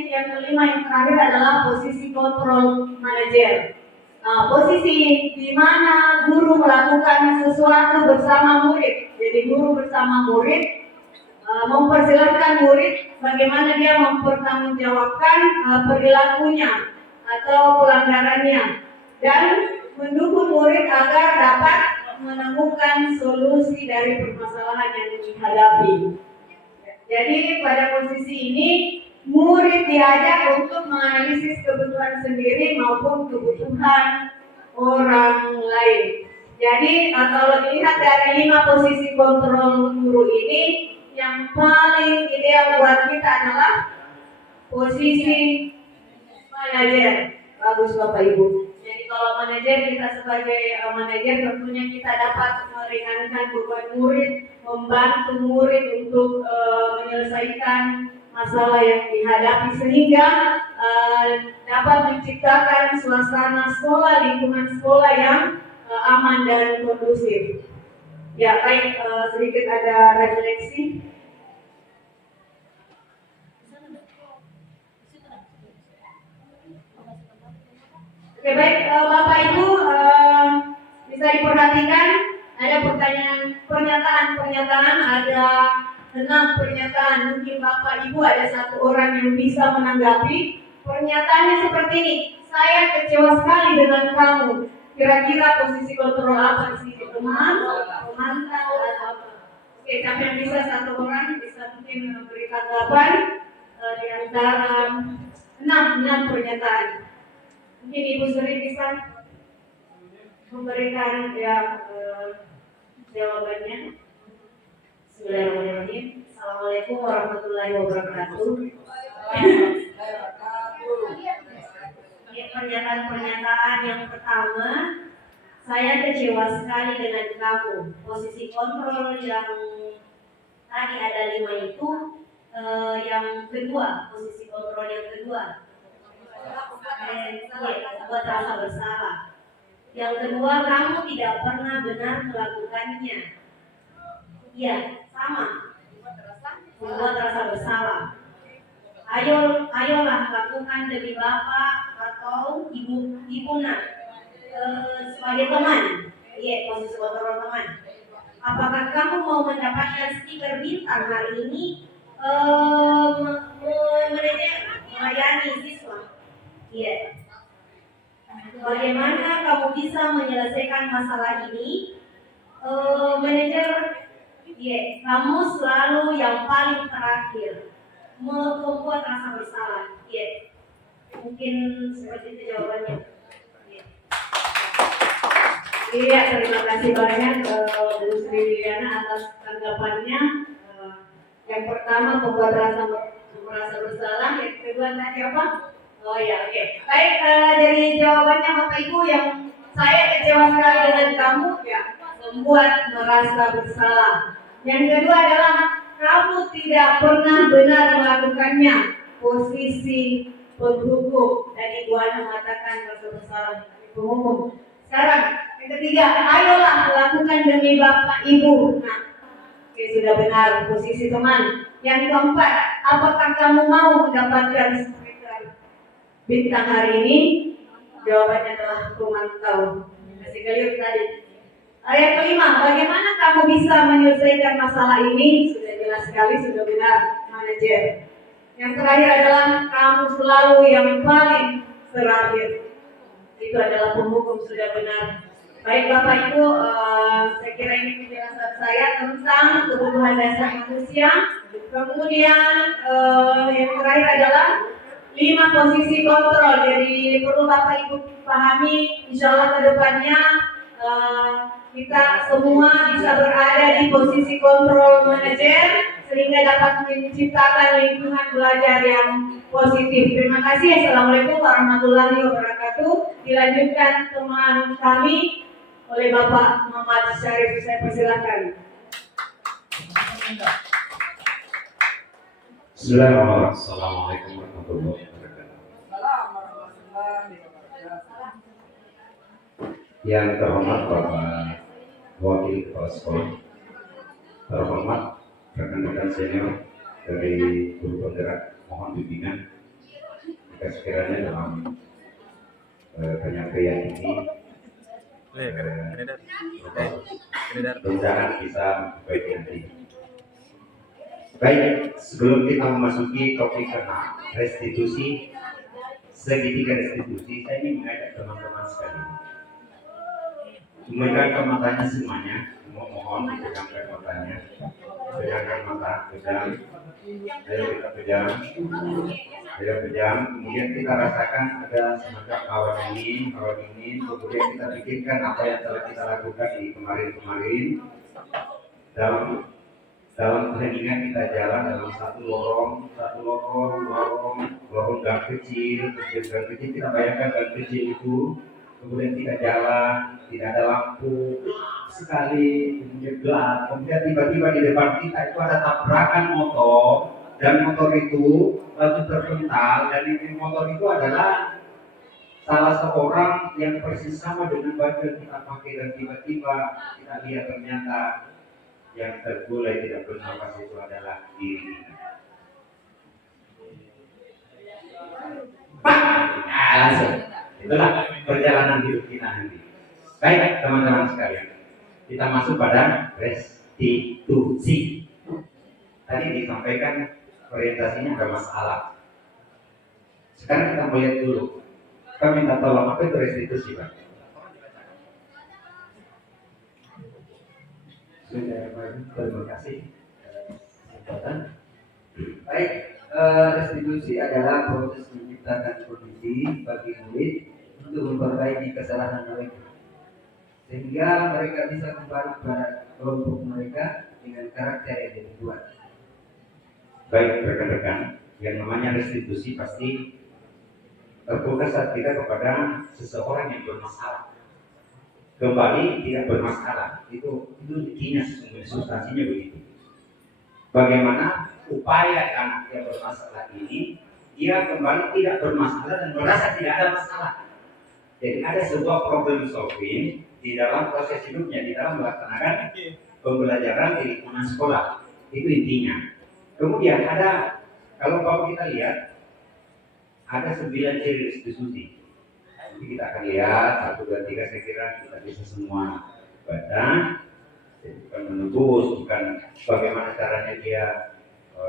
yang kelima yang terakhir adalah posisi kontrol manajer. Posisi di mana guru melakukan sesuatu bersama murid. Jadi guru bersama murid mempersilahkan murid bagaimana dia mempertanggungjawabkan perilakunya atau pelanggarannya dan mendukung murid agar dapat menemukan solusi dari permasalahan yang dihadapi. Jadi pada posisi ini murid diajak untuk menganalisis kebutuhan sendiri maupun kebutuhan orang lain. Jadi kalau dilihat dari 5 posisi kontrol guru ini, yang paling ideal buat kita adalah posisi manajer. Bagus Bapak Ibu. Jadi kalau manajer, kita sebagai manajer tentunya kita dapat meringankan beban murid, membantu murid untuk menyelesaikan masalah yang dihadapi sehingga dapat menciptakan suasana sekolah, lingkungan sekolah yang aman dan kondusif. Ya, baik, sedikit ada refleksi. Oke, baik, Bapak Ibu, bisa diperhatikan ada pernyataan, ada 6 pernyataan. Mungkin Bapak Ibu ada 1 orang yang bisa menanggapi. Pernyataannya seperti ini: saya kecewa sekali dengan kamu. Kira-kira posisi kontrol apa di sini? Pemantau atau apa? Oke, siapa yang bisa 1 orang bisa mungkin memberi tanggapan di antara 6 pernyataan. Mungkin Ibu Sri bisa memberikan jawabannya. Bismillahirrahmanirrahim. Assalamualaikum warahmatullahi wabarakatuh. Pernyataan yang pertama, saya kecewa sekali dengan kamu. Posisi kontrol yang tadi ada 5 itu yang kedua, posisi kontrol yang kedua. Buat rasa bersalah. Yang kedua, kamu tidak pernah benar melakukannya. Iya, sama. Membuat rasa bersalah. Ayolah lakukan demi bapak atau ibuna sebagai teman. Iya, posisi kontrol teman. Apakah kamu mau mendapatkan stiker bintang hari ini? Melayani siswa. Iya. Bagaimana kamu bisa menyelesaikan masalah ini? Manajer, kamu selalu yang paling terakhir. Membuat rasa bersalah. Mungkin seperti itu jawabannya. Iya, terima kasih banyak Bu Sri Liliana atas tanggapannya. Yang pertama membuat merasa bersalah, yang kedua tadi apa? Oh ya, oke. Baik, dari jawabannya Bapak Ibu yang saya kecewa sekali dengan kamu, ya, membuat merasa bersalah. Yang kedua adalah kamu tidak pernah benar melakukannya. Posisi penghukum, tadi Bu Ana mengatakan rasa bersalah penghukum. Sekarang yang ketiga, ayolah lakukan demi Bapak Ibu. Nah, oke, sudah benar, posisi teman. Yang keempat, apakah kamu mau mendapatkan stiker bintang hari ini? Jawabannya adalah memantau. Masih keliru tadi. Yang kelima, bagaimana kamu bisa menyelesaikan masalah ini? Sudah jelas sekali, sudah benar, manajer. Yang terakhir adalah kamu selalu yang paling terakhir. Itu adalah penghukum, sudah benar. Baik Bapak Ibu, saya kira ini penjelasan saya tentang kebutuhan dasar manusia. Kemudian yang terakhir adalah 5 posisi kontrol. Jadi perlu Bapak Ibu pahami, insya Allah ke depannya kita semua bisa berada di posisi kontrol manajer sehingga dapat menciptakan lingkungan belajar yang positif. Terima kasih. Assalamualaikum warahmatullahi wabarakatuh. Dilanjutkan teman kami oleh Bapak Muhammad Syarif. Saya persilakan. Bismillahirrahmanirrahim. Assalamualaikum warahmatullahi wabarakatuh. Yang terhormat Bapak Wakil Kepala Sekolah, terhormat rekan-rekan senior dari guru penggerak, mohon bimbingan jika sekiranya dalam penyampaian ini rencana bisa baik nanti. Baik, sebelum kita memasuki topik kena restitusi, segitiga restitusi, saya ingin mengajak teman-teman sekalian memegangkan matanya semuanya. Mohon dipegangkan matanya, pejamkan mata, pejam, ayo kita pejam, kemudian kita rasakan ada semacam awan dingin, kemudian kita pikirkan apa yang telah kita lakukan di kemarin-kemarin. Dalam keheningan kita jalan dalam satu lorong gang kecil, kita bayangkan gang kecil itu, kemudian kita jalan, tidak ada lampu sekali, kemudian gelap, kemudian tiba-tiba di depan kita itu ada tabrakan motor, dan motor itu lalu terpental, dan di motor itu adalah salah seorang yang persis sama dengan baju yang kita pakai, dan tiba-tiba kita lihat ternyata yang tergulai tidak bernafas itu adalah diri kita. Langsung, itulah perjalanan hidup kita nanti. Baik teman-teman sekalian, kita masuk pada restitusi. Tadi disampaikan orientasinya ada masalah. Sekarang kita melihat dulu. Kita minta tolong, apa itu restitusi, Pak? Sudah, terima kasih. Baik, restitusi adalah proses menciptakan kondisi bagi murid untuk memperbaiki kesalahan mereka, sehingga mereka bisa kembali kepada kelompok mereka dengan karakter yang dibuat. Baik rekan-rekan, yang namanya restitusi pasti terfokus saat kita kepada seseorang yang bermasalah. Kembali tidak bermasalah, itu intinya sesungguhnya substansinya begitu. Bagaimana upaya anak yang bermasalah ini, dia kembali tidak bermasalah dan merasa tidak ada masalah. Jadi ada sebuah problem solving di dalam proses hidupnya, di dalam melaksanakan pembelajaran di lingkungan sekolah. Itu intinya. Kemudian ada, kalau kita lihat, ada 9 ciri restitusi. Nanti kita akan lihat 1, 2, 3, saya kira kita bisa semua baca. Jadi bukan menembus, bukan bagaimana caranya dia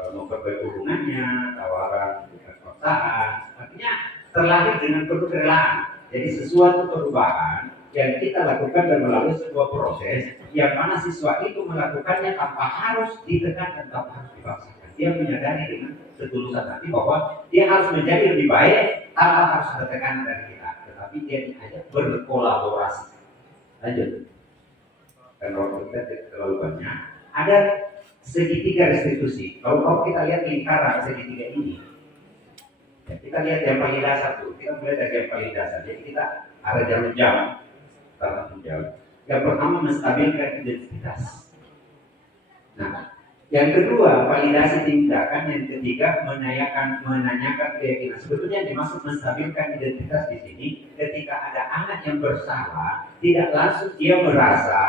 memperbaiki hubungannya, tawaran, bukan paksaan. Artinya terlahir dengan penuh kerelaan. Jadi sesuatu perubahan yang kita lakukan dan melalui sebuah proses yang mana siswa itu melakukannya tanpa harus ditekan dan tanpa harus dipaksakan. Dia menyadari dengan setulusan hati bahwa dia harus menjadi lebih baik tanpa harus ada tekanan dari kita. Tetapi dia diajak berkolaborasi. Lanjut. Dan waktu kita tidak terlalu banyak. Ada segitiga restitusi. Kalau kita lihat lingkaran segitiga ini, ya, kita lihat yang paling dasar tuh. Kita mulai dari yang paling dasar. Jadi kita ada jam. Yang pertama menstabilkan identitas. Nah, yang kedua validasi tindakan. Yang ketiga menanyakan keyakinan. Sebetulnya yang dimaksud menstabilkan identitas di sini, ketika ada anak yang bersalah, tidak langsung dia merasa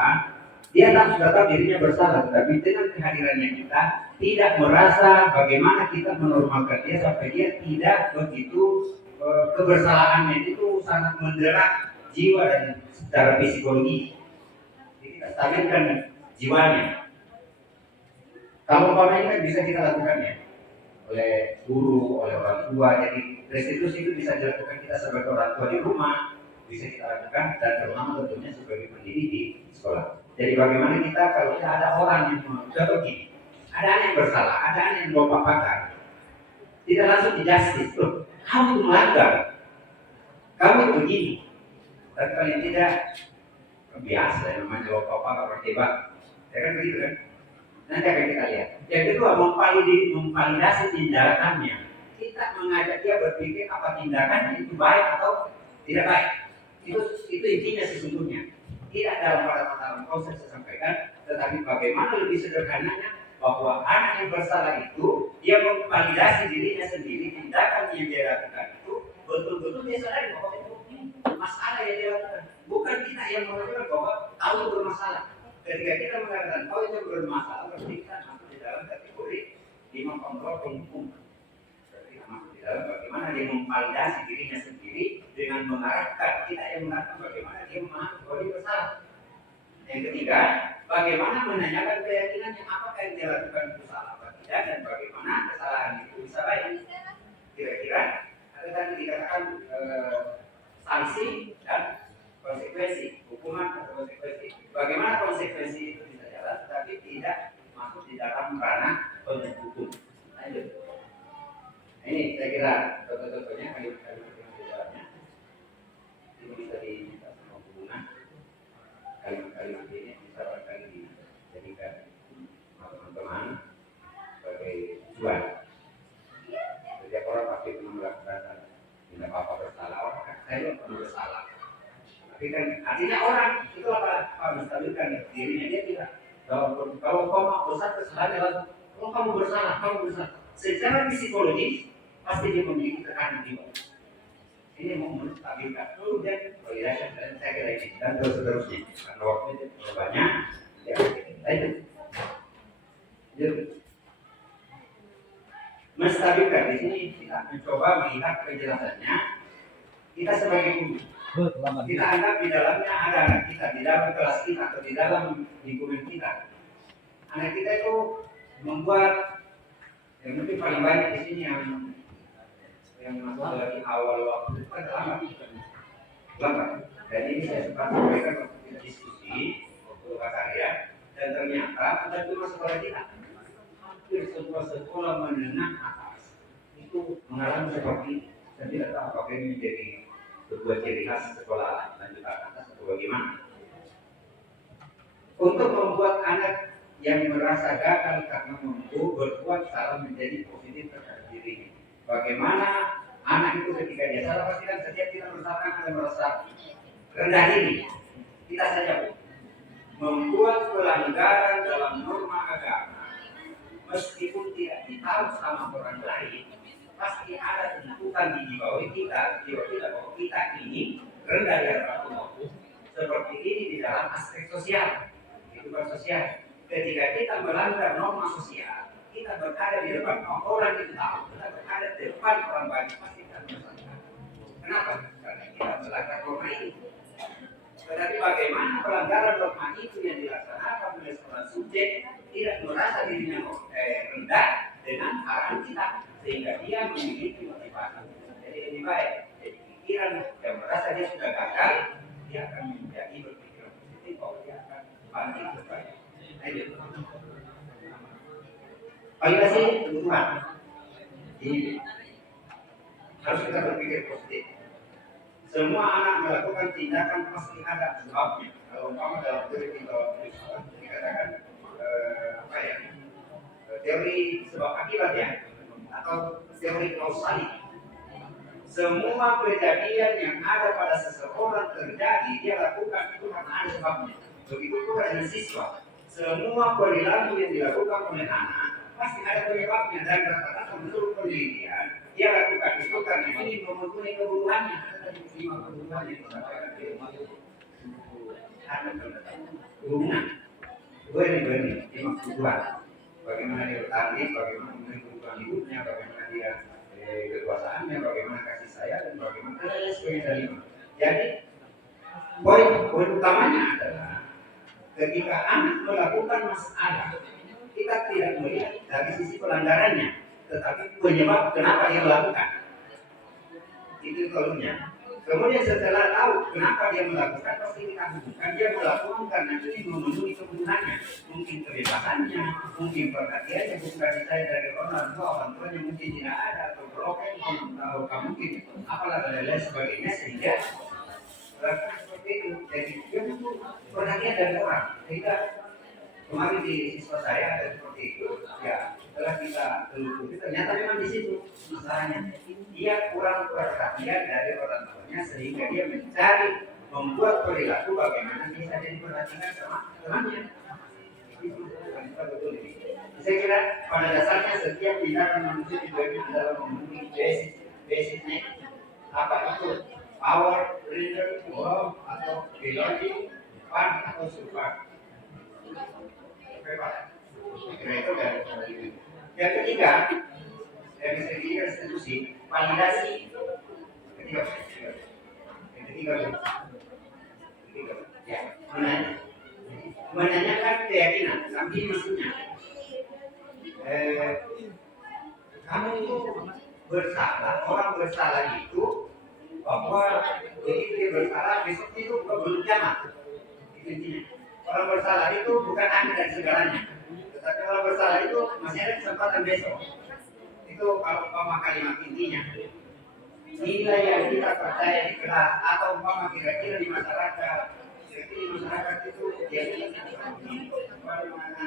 dia sudah tahu dirinya bersalah, tetapi dengan kehadirannya kita tidak merasa bagaimana kita menormalkan dia sampai dia tidak begitu kebersalahannya itu sangat mendera jiwa dan secara psikologi. Jadi kita stabilkan jiwanya. Kalau umpamanya kan bisa kita lakukan ya oleh guru, oleh orang tua. Jadi restitusi itu bisa dilakukan kita sebagai orang tua di rumah, bisa kita lakukan dan terutama tentunya sebagai pendidik di sekolah. Jadi bagaimana kita kalau ada orang yang contoh gini, ada anak yang bersalah, ada anak yang bawa pakar, tidak langsung di justice, loh, kamu itu melanggar, kamu itu begini, tapi paling tidak biasa yang namanya bawa pakar berdebat, ya kan begitu kan? Nanti akan kita lihat. Yang kedua memvalidasi tindakannya. Kita mengajak dia berpikir apa tindakan itu baik atau tidak baik. Itu intinya sesungguhnya. Tidak dalam proses saya sampaikan, tetapi bagaimana lebih sederhananya bahwa anak yang bersalah itu dia memvalidasi dirinya sendiri, tindakan yang dia lakukan itu betul-betul dia sadari bahwa itu masalah yang dia lakukan. Bukan kita yang mengatakan bahwa tahu itu bermasalah. Ketika kita mengatakan tahu itu bermasalah, berarti kita masuk di dalam kategori lima kontrol penghukum. Berarti kita masuk di dalam bagaimana dia memvalidasi dirinya sendiri dengan mengarahkan kita yang mengatakan bagaimana dia memahami bahwa dia bersalah. Yang ketiga, bagaimana menanyakan keyakinannya apakah yang dia lakukan itu salah atau tidak dan bagaimana kesalahan itu bisa baik. Kira-kira ada tadi dikatakan sanksi dan konsekuensi, hukuman atau konsekuensi. Bagaimana konsekuensi itu bisa jalan tetapi tidak masuk di dalam ranah hukum. Lanjut. Ini saya kira contoh-contohnya kalimat-kalimat yang jalannya itu bisa diminta sama hubungan. Kalimat-kalimat ini bisa barangkali dijadikan teman-teman sebagai tujuan. Setiap orang pasti pernah melakukan tidak apa-apa bersalah. Orang kan saya pernah bersalah. Tapi kan artinya orang itu apa menstabilkan dirinya dia tidak. Kalau kamu besar kesalahannya langsung, kalau kamu bersalah. Secara psikologis pasti dia memiliki tekanan jiwa. Ini mau menstabilkan dulu dan validasi dan saya kira ini dan terus-terusnya karena waktunya terlalu banyak. Ya, lanjut. Menstabilkan di sini kita mencoba melihat penjelasannya. Kita sebagai guru, kita anggap di dalamnya ada anak kita di dalam kelas kita atau di dalam lingkungan kita. Anak kita itu membuat yang mungkin paling banyak di sini yang masuk dari awal waktu itu kan lambat. Dan ini saya sempat sampaikan waktu kita diskusi waktu karya dan ternyata ada cuma sekolah kita. Hampir semua sekolah menengah atas itu mengalami seperti ini. Saya tidak tahu apakah ini menjadi sebuah ciri khas sekolah lanjutan atas atau bagaimana. Untuk membuat anak yang merasa gagal karena mampu berbuat salah menjadi positif terhadap dirinya. Bagaimana anak itu ketika dia salah pasti kan setiap kita bersalah ada merasa rendah diri. Kita saja membuat pelanggaran dalam norma agama, meskipun tidak ditahu sama orang lain, pasti ada tentukan di jiwa kita bahwa kita ini rendah di hadapan Allah. Seperti ini di dalam aspek sosial, kehidupan sosial. Ketika kita melanggar norma sosial, kita berada di depan orang itu tahu, kita berada di depan orang banyak, pasti kita merasakan. Kenapa? Karena kita melanggar norma itu. Tetapi bagaimana pelanggaran norma itu yang dilaksanakan oleh seorang subjek tidak merasa dirinya rendah dengan arahan kita, sehingga dia memiliki motivasi. Jadi lebih baik jadi pikiran yang merasa dia sudah gagal, dia akan menjadi berpikiran positif bahwa dia akan bangkit kembali. Validasi kebutuhan ini harus kita berpikir positif. Semua anak melakukan tindakan pasti ada sebabnya. Kalau umpama dalam teori dikatakan teori sebab akibat ya, atau teori kausaliti. Semua kejadian yang ada pada seseorang terjadi, dia lakukan itu karena ada sebabnya. Begitu pula dengan siswa. Semua perilaku yang dilakukan oleh anak pasti ada penyebabnya, dan rata-rata menurut penelitian dia lakukan itu karena ingin memenuhi kebutuhannya. Ada 5 kebutuhan yang disampaikan di rumah itu. Ada hubungan, benih, 5 kebutuhan. Bagaimana dia bertani, bagaimana memenuhi kebutuhan hidupnya, bagaimana dia kekuasaannya, bagaimana kasih sayang, dan bagaimana sebagainya. Jadi poin utamanya adalah ketika anak melakukan masalah, kita tidak melihat dari sisi pelanggarannya, tetapi penyebab kenapa dia melakukan. Itu solusinya. Kemudian setelah tahu kenapa dia melakukan, pasti kita hubungkan dia melakukan karena ini memenuhi kebutuhannya, mungkin kebebasannya, mungkin perhatiannya, bukan kasih sayang dari orang tuanya mungkin tidak ada, atau broken, atau mungkin apalah dan lain sebagainya, sehingga seperti itu. Jadi dia butuh perhatian dari orang. Sehingga kemarin di siswa saya ada seperti itu, ya setelah kita telusuri ternyata memang di situ masalahnya. Dia kurang perhatian dari orang tuanya, sehingga dia mencari membuat perilaku bagaimana bisa jadi perhatian sama temannya. Itu betul ini. Saya kira pada dasarnya setiap tindakan manusia tujuannya adalah memenuhi basic need. Apa itu? Power, freedom, love, atau belonging, fun, atau survive. Itu dari yang ketiga, dari segi restitusi, validasi. Ketiga, ya, menanyakan keyakinan, sambil maksudnya, kamu itu bersalah, orang bersalah itu bahwa begitu dia bersalah besok itu belum kiamat. Itu intinya. Orang bersalah itu bukan akhir dari segalanya, tetapi orang bersalah itu masih ada kesempatan besok. Itu kalau umpama kalimat intinya. Nilai yang kita percaya di kelas atau umpama kira-kira di masyarakat, itu dia mengatakan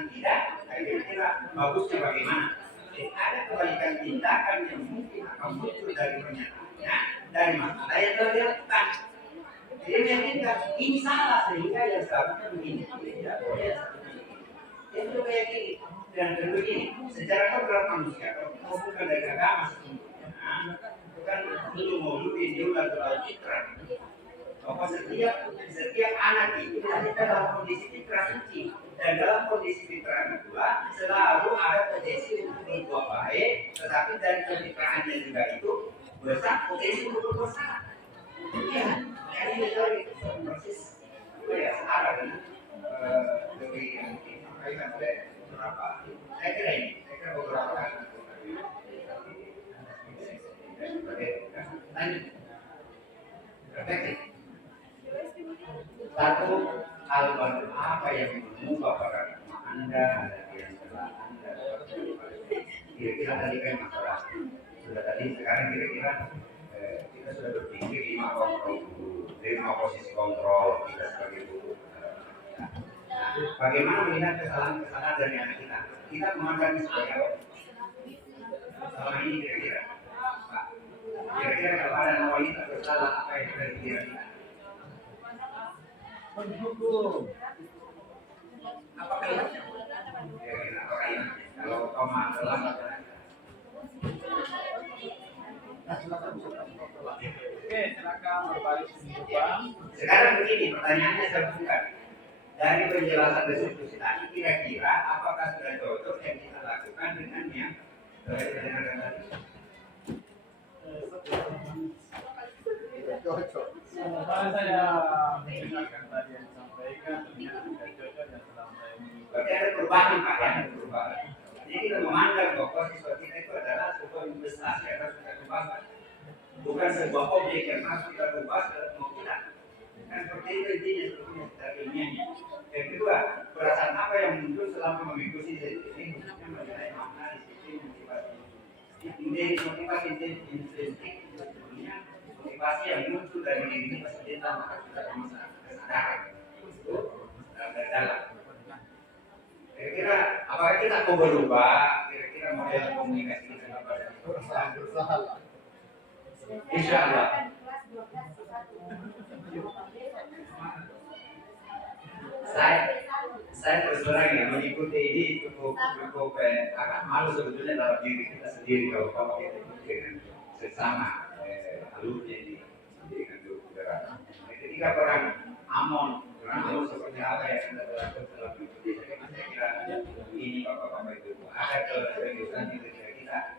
tidak, kira-kira bagusnya bagaimana? Ada kebalikan tindakan yang mungkin akan muncul dari pernyataannya, dari masalah yang telah dilakukan. Dia meyakinkan ini salah, sehingga yang seharusnya begini tidak boleh. Dia perlu meyakini dan begini. Secara kodrat manusia, kalau bukan dari agama sesungguhnya, bukan untuk memenuhi diulang dalam fitrah. Bahwa setiap anak itu ada dalam kondisi fitrah suci, dan dalam kondisi fitrah itulah selalu ada potensi untuk berbuat baik, tetapi dari kefitrahannya juga itu besar potensi untuk bersalah. Ya, jadi itu persis ya searah dengan teori yang disampaikan oleh beberapa. Saya kira beberapa kali. Lanjut. Refleksi. Satu hal baru apa yang mengubah paradigma Anda dari yang telah Anda kira-kira tadi kan masalah sudah tadi, sekarang kira-kira kita sudah berpikir 5 kontrol dulu, 5 posisi kontrol kita sebagai guru. Bagaimana melihat kesalahan-kesalahan dari anak kita? Kita memandangnya sebagai apa? Selama ini kira-kira, Pak, kira-kira kalau ada anak wanita bersalah apa yang kita dikira kita? Mendukung. Apa kalimatnya? Kira-kira apa kalimatnya? Kalau koma adalah Oke, silakan berbalik mencoba. sekarang begini pertanyaannya saya bukan dari penjelasan restitusi tadi kira-kira apakah sudah cocok yang kita lakukan dengan yang terkait tadi? Setelah saya mendengarkan tadi yang disampaikan, ternyata tidak cocok dan selama saya Berarti ada perubahan Pak, ya, ada perubahan. Jadi kita memandang bahwa siswa kita itu adalah sebuah investasi yang harus kita kembangkan, bukan sebuah objek yang harus kita ubah mau kita. Kan seperti itu intinya sebetulnya dari ilmiahnya. Yang kedua, perasaan apa yang muncul selama mengikuti ini khususnya mengenai makna disiplin motivasi intrinsik sebetulnya motivasi yang muncul dari diri kita sendiri tanpa kita kesadaran itu dalam. Kira-kira apakah kita mau berubah? Kira-kira model komunikasi kita kepada berusaha. Insya Allah. Saya terus terang ya mengikuti ini cukup agak malu sebetulnya dalam diri kita sendiri kalau kita ikut dengan sesama alumni ini dengan grup gerak. Ketika perang Amon seperti apa yang kita lakukan dalam mengikuti saya kira ini bapak-bapak itu ada keseriusan di diri kita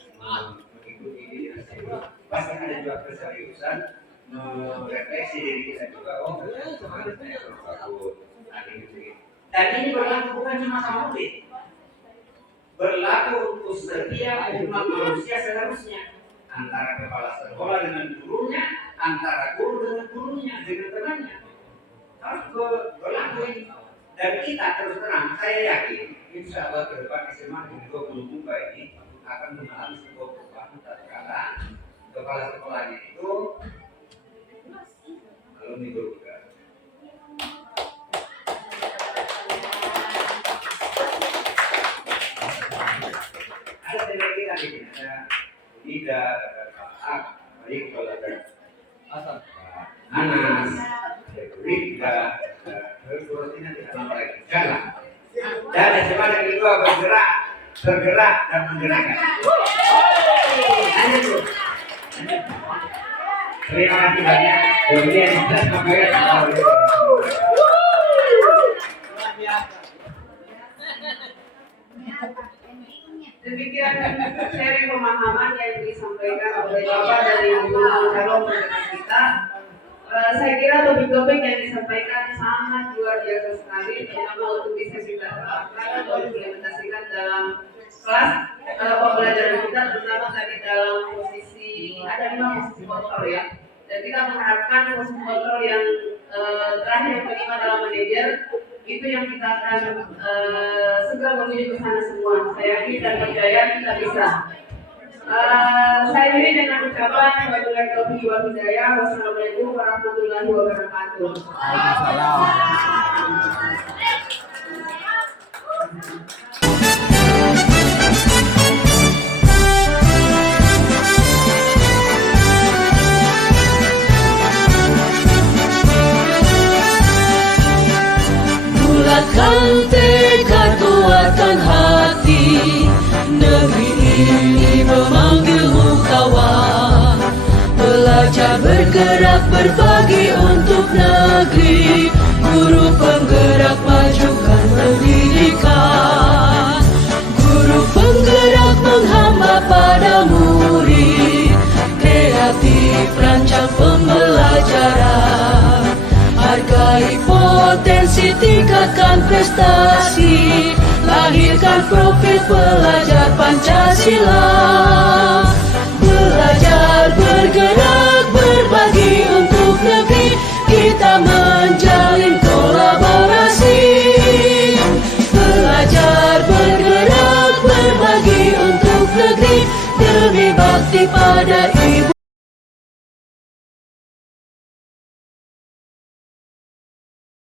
mengikuti ini dengan serius. Pasti ada juga keseriusan merefleksi diri kita juga. Oh, semangat saya bagus. Dan ini berlaku bukan cuma sama murid, berlaku untuk setiap umat manusia seharusnya, antara kepala sekolah dengan gurunya, antara guru dengan gurunya, dengan temannya, harus berlaku ini. Dan kita terus terang, saya yakin, insya Allah ke depan SMA di 20 Muka ini akan mengalami sebuah perubahan tatkala kepala sekolahnya itu alumni guru. Tidak baik kalau ada Anas, Rika, berkurangnya tidak lagi jalan. Dan SMA yang kedua bergerak dan menggerakkan. Lanjut. Terima kasih banyak. Kemudian kita sampaikan. Demikian sharing pemahaman yang disampaikan oleh Bapak dari calon pendengar kita. Saya kira topik-topik yang disampaikan sangat luar biasa sekali, terutama untuk bisa kita terapkan atau implementasikan dalam kelas pembelajaran kita, terutama tadi dalam posisi ada 5 posisi kontrol ya. Dan kita mengharapkan posisi kontrol yang terakhir yang kelima dalam manajer itu yang kita akan segera menuju ke sana semua. Saya yakin dan percaya kita bisa. Saya diri dengan ucapan wabillahi taufiq wal hidayah. Wassalamualaikum warahmatullahi wabarakatuh. Bulatkan tekad, kuatkan hati. Negeri ini memanggilmu kawan. Belajar bergerak berbagi untuk negeri. Guru penggerak majukan pendidikan. Guru penggerak menghamba pada murid. Kreatif rancang pembelajaran. Hargai potensi, tingkatkan prestasi. Lahirkan profil pelajar Pancasila. Belajar bergerak berbagi untuk negeri. Kita menjalin kolaborasi. Belajar bergerak berbagi untuk negeri. Demi bakti pada ibu